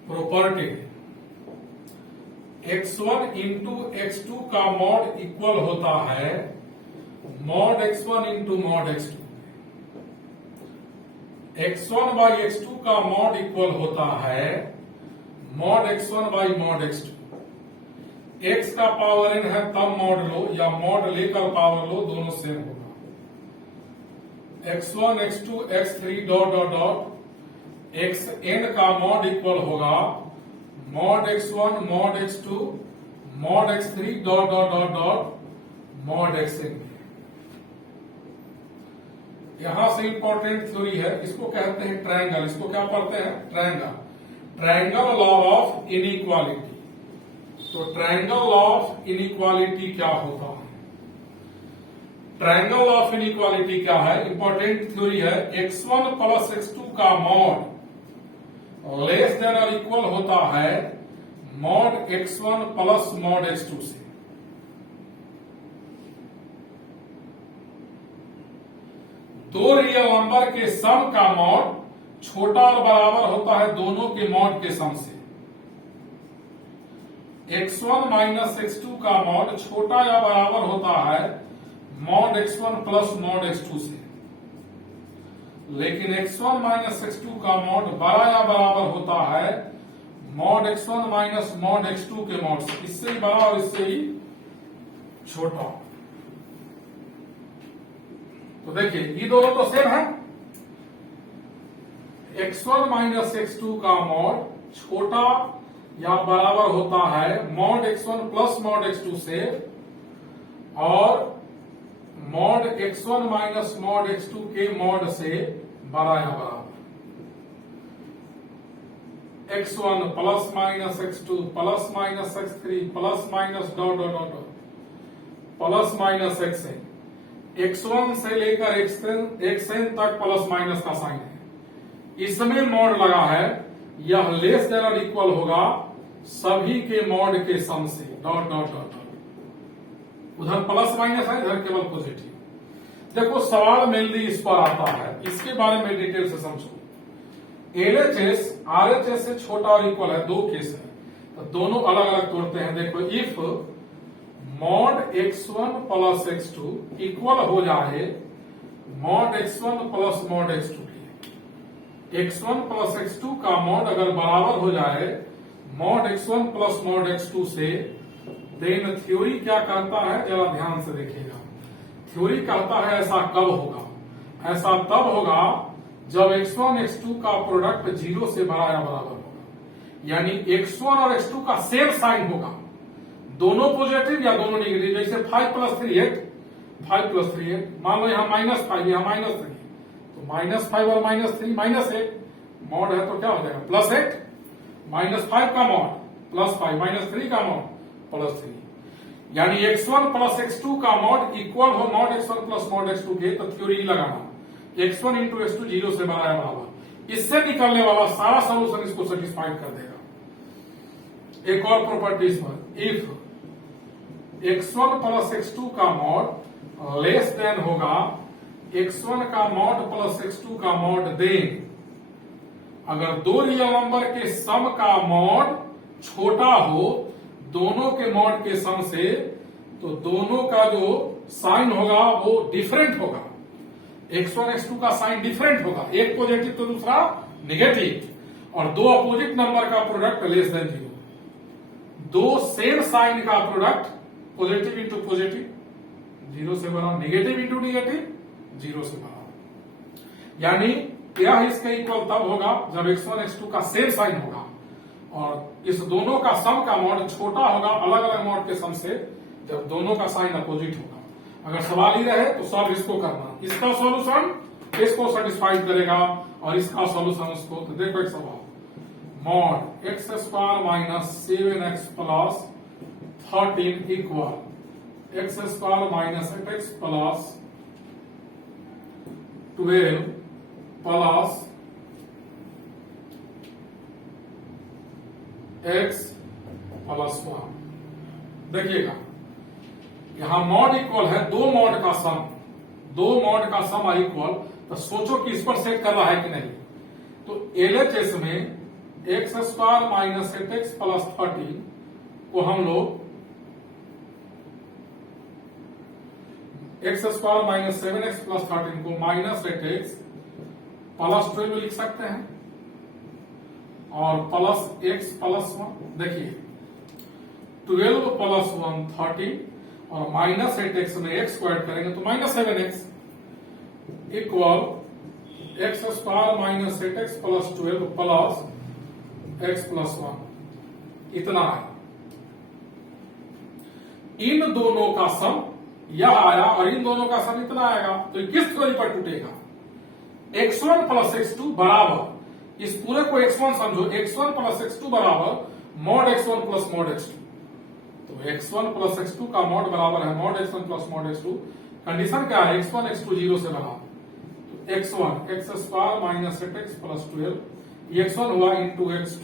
Property x1 into x2 का मॉड इक्वल होता है mod x1 into mod x2। x1 by x2 का मॉड इक्वल होता है mod x1 by mod x2। x का पावर n है तब मॉड लो या मॉड लेकर पावर लो, दोनों सेम होगा। x1 x2 x3 dot dot dot xn का मॉड इक्वल होगा mod x1 mod x2 mod x3 dot dot dot dot mod xn। यहां से इंपॉर्टेंट थ्योरी है, इसको कहते हैं ट्रायंगल। इसको क्या पढ़ते हैं? Triangle. Triangle law of inequality. तो ट्रायंगल ऑफ इनइक्वालिटी क्या होता है? ट्रायंगल ऑफ इनइक्वालिटी क्या है? इंपॉर्टेंट थ्योरी है। x1 प्लस x2 का मॉड लेस देन और इक्वल होता है mod x1 plus mod x2 से। दो रियल नंबर के सम का मॉड छोटा और बराबर होता है दोनों के मॉड के सम से। x1 माइनस x2 का मॉड छोटा या बराबर होता है mod x1 plus mod x2 से। लेकिन x1 माइनस x2 का मॉड बड़ा या बराबर होता है mod x1 minus mod x2 के मॉड से। इससे ही बड़ा और इससे ही छोटा। तो देखिए ये दोनों तो सेम है। x1 माइनस x2 का मॉड छोटा या बराबर होता है mod x1 plus mod x2 से, और mod x1 minus mod x2 के मॉड से बड़ा या बराबर। x1 plus minus x2 plus minus x3 plus minus dot dot dot plus minus xn। x1 से लेकर xn तक प्लस माइनस का साइन है। इसमें मॉड लगा है, यह लेस देन और इक्वल होगा सभी के मॉड के सम से। Dot dot dot dot. उधर प्लस माइनस है, इधर केवल पॉजिटिव। देखो सवाल मेनली इस पर आता है, इसके बारे में डिटेल से समझो। LHS RHS से छोटा और इक्वल है, दो केस है, तो दोनों अलग अलग तोड़ते हैं। देखो if mod x1 plus x2 equal हो जाए mod x1 plus mod x2 के, x1 प्लस x2 का मॉड अगर बराबर हो जाए mod x1 plus mod x2 से, देन थ्योरी क्या कहता है जरा ध्यान से देखिएगा। थ्योरी कहता है ऐसा कब होगा? ऐसा तब होगा जब x1 x2 का प्रोडक्ट 0 से बड़ा या बराबर होगा, यानी x1 और x2 का सेम साइन होगा, दोनों पॉजिटिव या दोनों नेगेटिव। जैसे 5 प्लस 3 8, 5 प्लस 3 8। मान लो यहाँ -5 यहाँ -3, तो -5 और -3 -8 मॉड है, तो क्या हो जाएगा +8। -5 का मॉड +5, -3 का मॉड +3, यानी x1 प्लस x2 का मॉड इक्वल हो mod x1 plus mod x2 के। तो थ्योरी लगाना x1 इंटू x2 0 से बड़ा या बराबर। इससे निकलने वाला सारा सोल्यूशन इसको सेटिस्फाइड कर देगा। एक और प्रॉपर्टी पर, इफ x1 प्लस x2 का मॉड लेस देन होगा x1 का मॉड प्लस x2 का मॉड, देन अगर दो रियल नंबर के सम का मॉड छोटा हो दोनों के मॉड के सम से, तो दोनों का जो साइन होगा वो डिफरेंट होगा। x1 x2 का साइन डिफरेंट होगा, एक पॉजिटिव तो दूसरा नेगेटिव, और दो अपोजिट नंबर का प्रोडक्ट लेस देन 0। दो सेम साइन का प्रोडक्ट पॉजिटिव इंटू पॉजिटिव 0 से बड़ा, नेगेटिव इंटू नेगेटिव 0 से बड़ा। यानी यह इसके इक्वल तब होगा जब x1 x2 का सेम साइन होगा और इस दोनों का सम का मॉड छोटा होगा अलग अलग मॉड के सम से, जब दोनों का साइन अपोजिट होगा। अगर सवाल ही रहे तो सॉल्व इसको करना, इसका सॉल्यूशन इसको सेटिस्फाइड करेगा और इसका सॉल्यूशन उसको। तो देखो एक सवाल, mod x square minus 7x plus 13 equal x square minus 8x plus 12 plus x plus 1। देखिएगा यहां मॉड इक्वल है दो मॉड का सम, दो मॉड का सम है इक्वल, तो सोचो कि इस पर सेट कर रहा है कि नहीं। तो एलएचएस में x square minus 8x plus 13 को हम लोग x square minus 7x plus 13 को माइनस 8x प्लस 12 लिख सकते हैं और प्लस x प्लस 1। देखिए 12 प्लस 1 13 और माइनस 8x में x को ऐड करेंगे तो minus 7x equal x square minus 8x plus 12 plus x plus 1, इतना है। इन दोनों का सम यह आया और इन दोनों का सम इतना आएगा, तो किस थ्योरी पर टूटेगा? x1 प्लस x2 बराबर, इस पूरे को x1 समझो, x1 प्लस x2 बराबर mod x1 plus mod x2। तो x1 प्लस x2 का मॉड बराबर है mod x1 plus mod x2। Condition क्या है? x1 x2 0 से बड़ा, तो x1 x square minus 8x plus 12, ये x1 हुआ into x2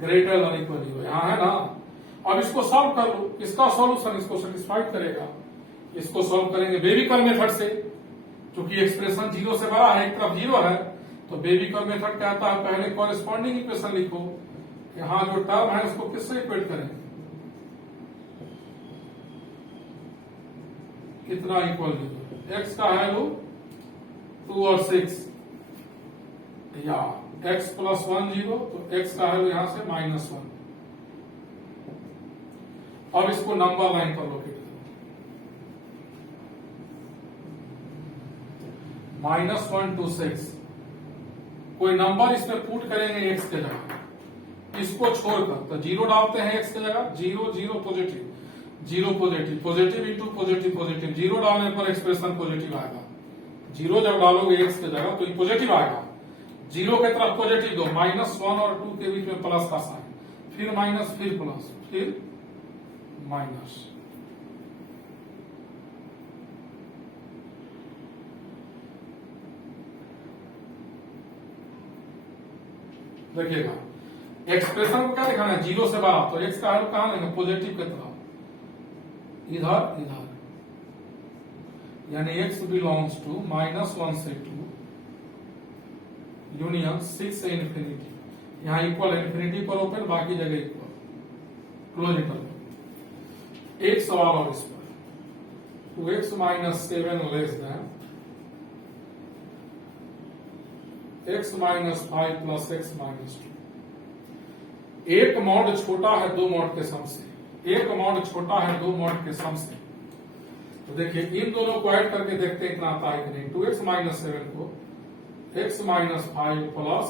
greater than equal 0, यहां है ना। अब इसको सॉल्व कर लो, इसका सॉल्यूशन इसको सेटिस्फाइड करेगा। इसको सॉल्व करेंगे बेबीकर मेथड से, क्योंकि एक्सप्रेशन 0 से बड़ा है, एक तरफ 0 है, तो बेबीकर मेथड कहता है पहले कॉरेस्पॉन्डिंग इक्वेशन लिखो, यहां जो टर्म है उसको किससे इक्वेट करेंगे, कितना इक्वल 0, एक्स का वैल्यू 2 और 6 या x प्लस 1 0, तो x का वैल्यू यहां से माइनस 1। अब इसको नंबर लाइन पर लोकेट करो, -1 to 6, कोई नंबर इसमें पुट करेंगे x के जगह, इसको छोड़कर तो 0 डालते हैं x की जगह, 0 0 positive, 0 positive, positive into positive positive, 0 डालने पर एक्सप्रेशन पॉजिटिव आएगा। 0 जब डालोगे x की जगह तो ये पॉजिटिव आएगा, 0 के तरफ पॉजिटिव दो, -1 और 2 के बीच में प्लस का साइन, फिर माइनस, फिर प्लस, फिर माइनस। देखिएगा एक्सप्रेशन को क्या दिखाना है, 0 से बड़ा, तो x का वैल्यू कहां लेंगे, पॉजिटिव की तरफ, इधर इधर, यानी x बिलोंग्स टू -1 से 2 यूनियन 6 से इंफिनिटी, यहां इक्वल इंफिनिटी पर ओपन, बाकी जगह इक्वल क्लोज इंटरवल। एक सवाल और इस पर, 2x minus 7 less than x minus 5 plus x minus 2। एक मॉड छोटा है दो मॉड के सम से, एक मॉड छोटा है दो मॉड के सम से। तो देखिए इन दोनों को ऐड करके देखते हैं इतना आता है कि नहीं। 2x माइनस 7 को x minus 5 plus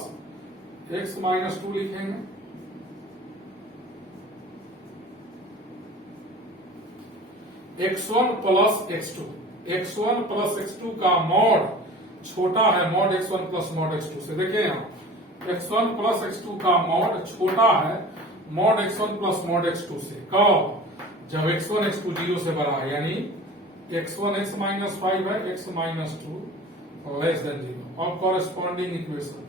x minus 2 लिखेंगे, x1 plus x2, x1 plus x2 का मॉड छोटा है mod x1 plus mod x2 से। देखिए यहाँ x1 प्लस x2 का मॉड छोटा है mod x1 plus mod x2 से। कब? जब x1 x2 0 से बड़ा है, यानी x1 x माइनस 5 है, x माइनस 2 लेस देन 0। और कॉरेस्पॉन्डिंग इक्वेशन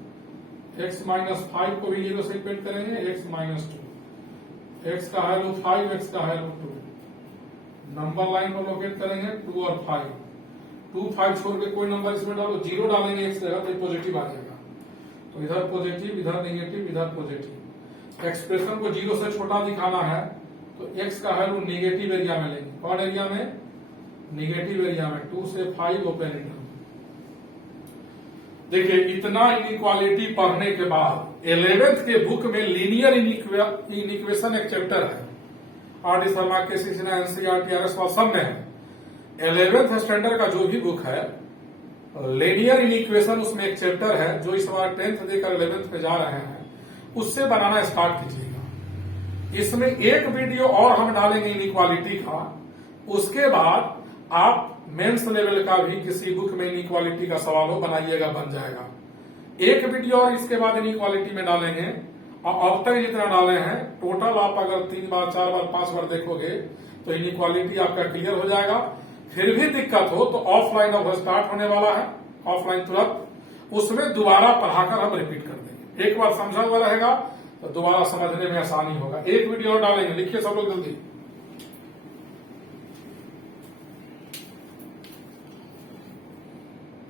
x माइनस 5 को भी 0 से इक्वेट करेंगे, x माइनस 2 x का वैल्यू 5, x का वैल्यू 2। नंबर लाइन को लोकेट करेंगे 2 और 5। 2 5 छोड़ के कोई नंबर इसमें डालो, 0 डालेंगे x जगह तो पॉजिटिव आ जाएगा। तो इधर पॉजिटिव, इधर नेगेटिव, इधर पॉजिटिव। एक्सप्रेशन को 0 से छोटा दिखाना है तो x का वैल्यू नेगेटिव एरिया में लेंगे। कौन एरिया में? नेगेटिव एरिया में। 2 से 5 ओपन इंटरवल। देखिए इतना इनइक्वालिटी पढ़ने के बाद 11th के बुक में लीनियर इनइक्वेशन एक चैप्टर है, आर डी शर्मा के सिन्हा एनसीईआरटी आरएस सब में है। 11th स्टैंडर्ड का जो भी बुक है लीनियर इनइक्वेशन उसमें एक चैप्टर है जो इस बार 10th देकर 11th पे जा रहे हैं, उससे बनाना स्टार्ट कीजिएगा। इसमें एक वीडियो और हम डालेंगे इनइक्वालिटी का, उसके बाद आप मेंस लेवल का भी किसी बुक में इनइक्वालिटी का सवाल हो बनाइएगा, बन जाएगा। एक वीडियो और इसके बाद इनइक्वालिटी में डालेंगे और अब तक जितना डाले हैं टोटल आप अगर 3 बार 4 बार 5 बार देखोगे तो इनइक्वालिटी आपका क्लियर हो जाएगा। फिर भी दिक्कत हो तो ऑफलाइन अब स्टार्ट होने वाला है, ऑफलाइन तुरंत, उसमें दोबारा पढ़ाकर हम रिपीट कर देंगे। एक बार समझा हुआ रहेगा तो दोबारा समझने में आसानी होगा। एक वीडियो और डालेंगे, लिखिए सब लोग जल्दी।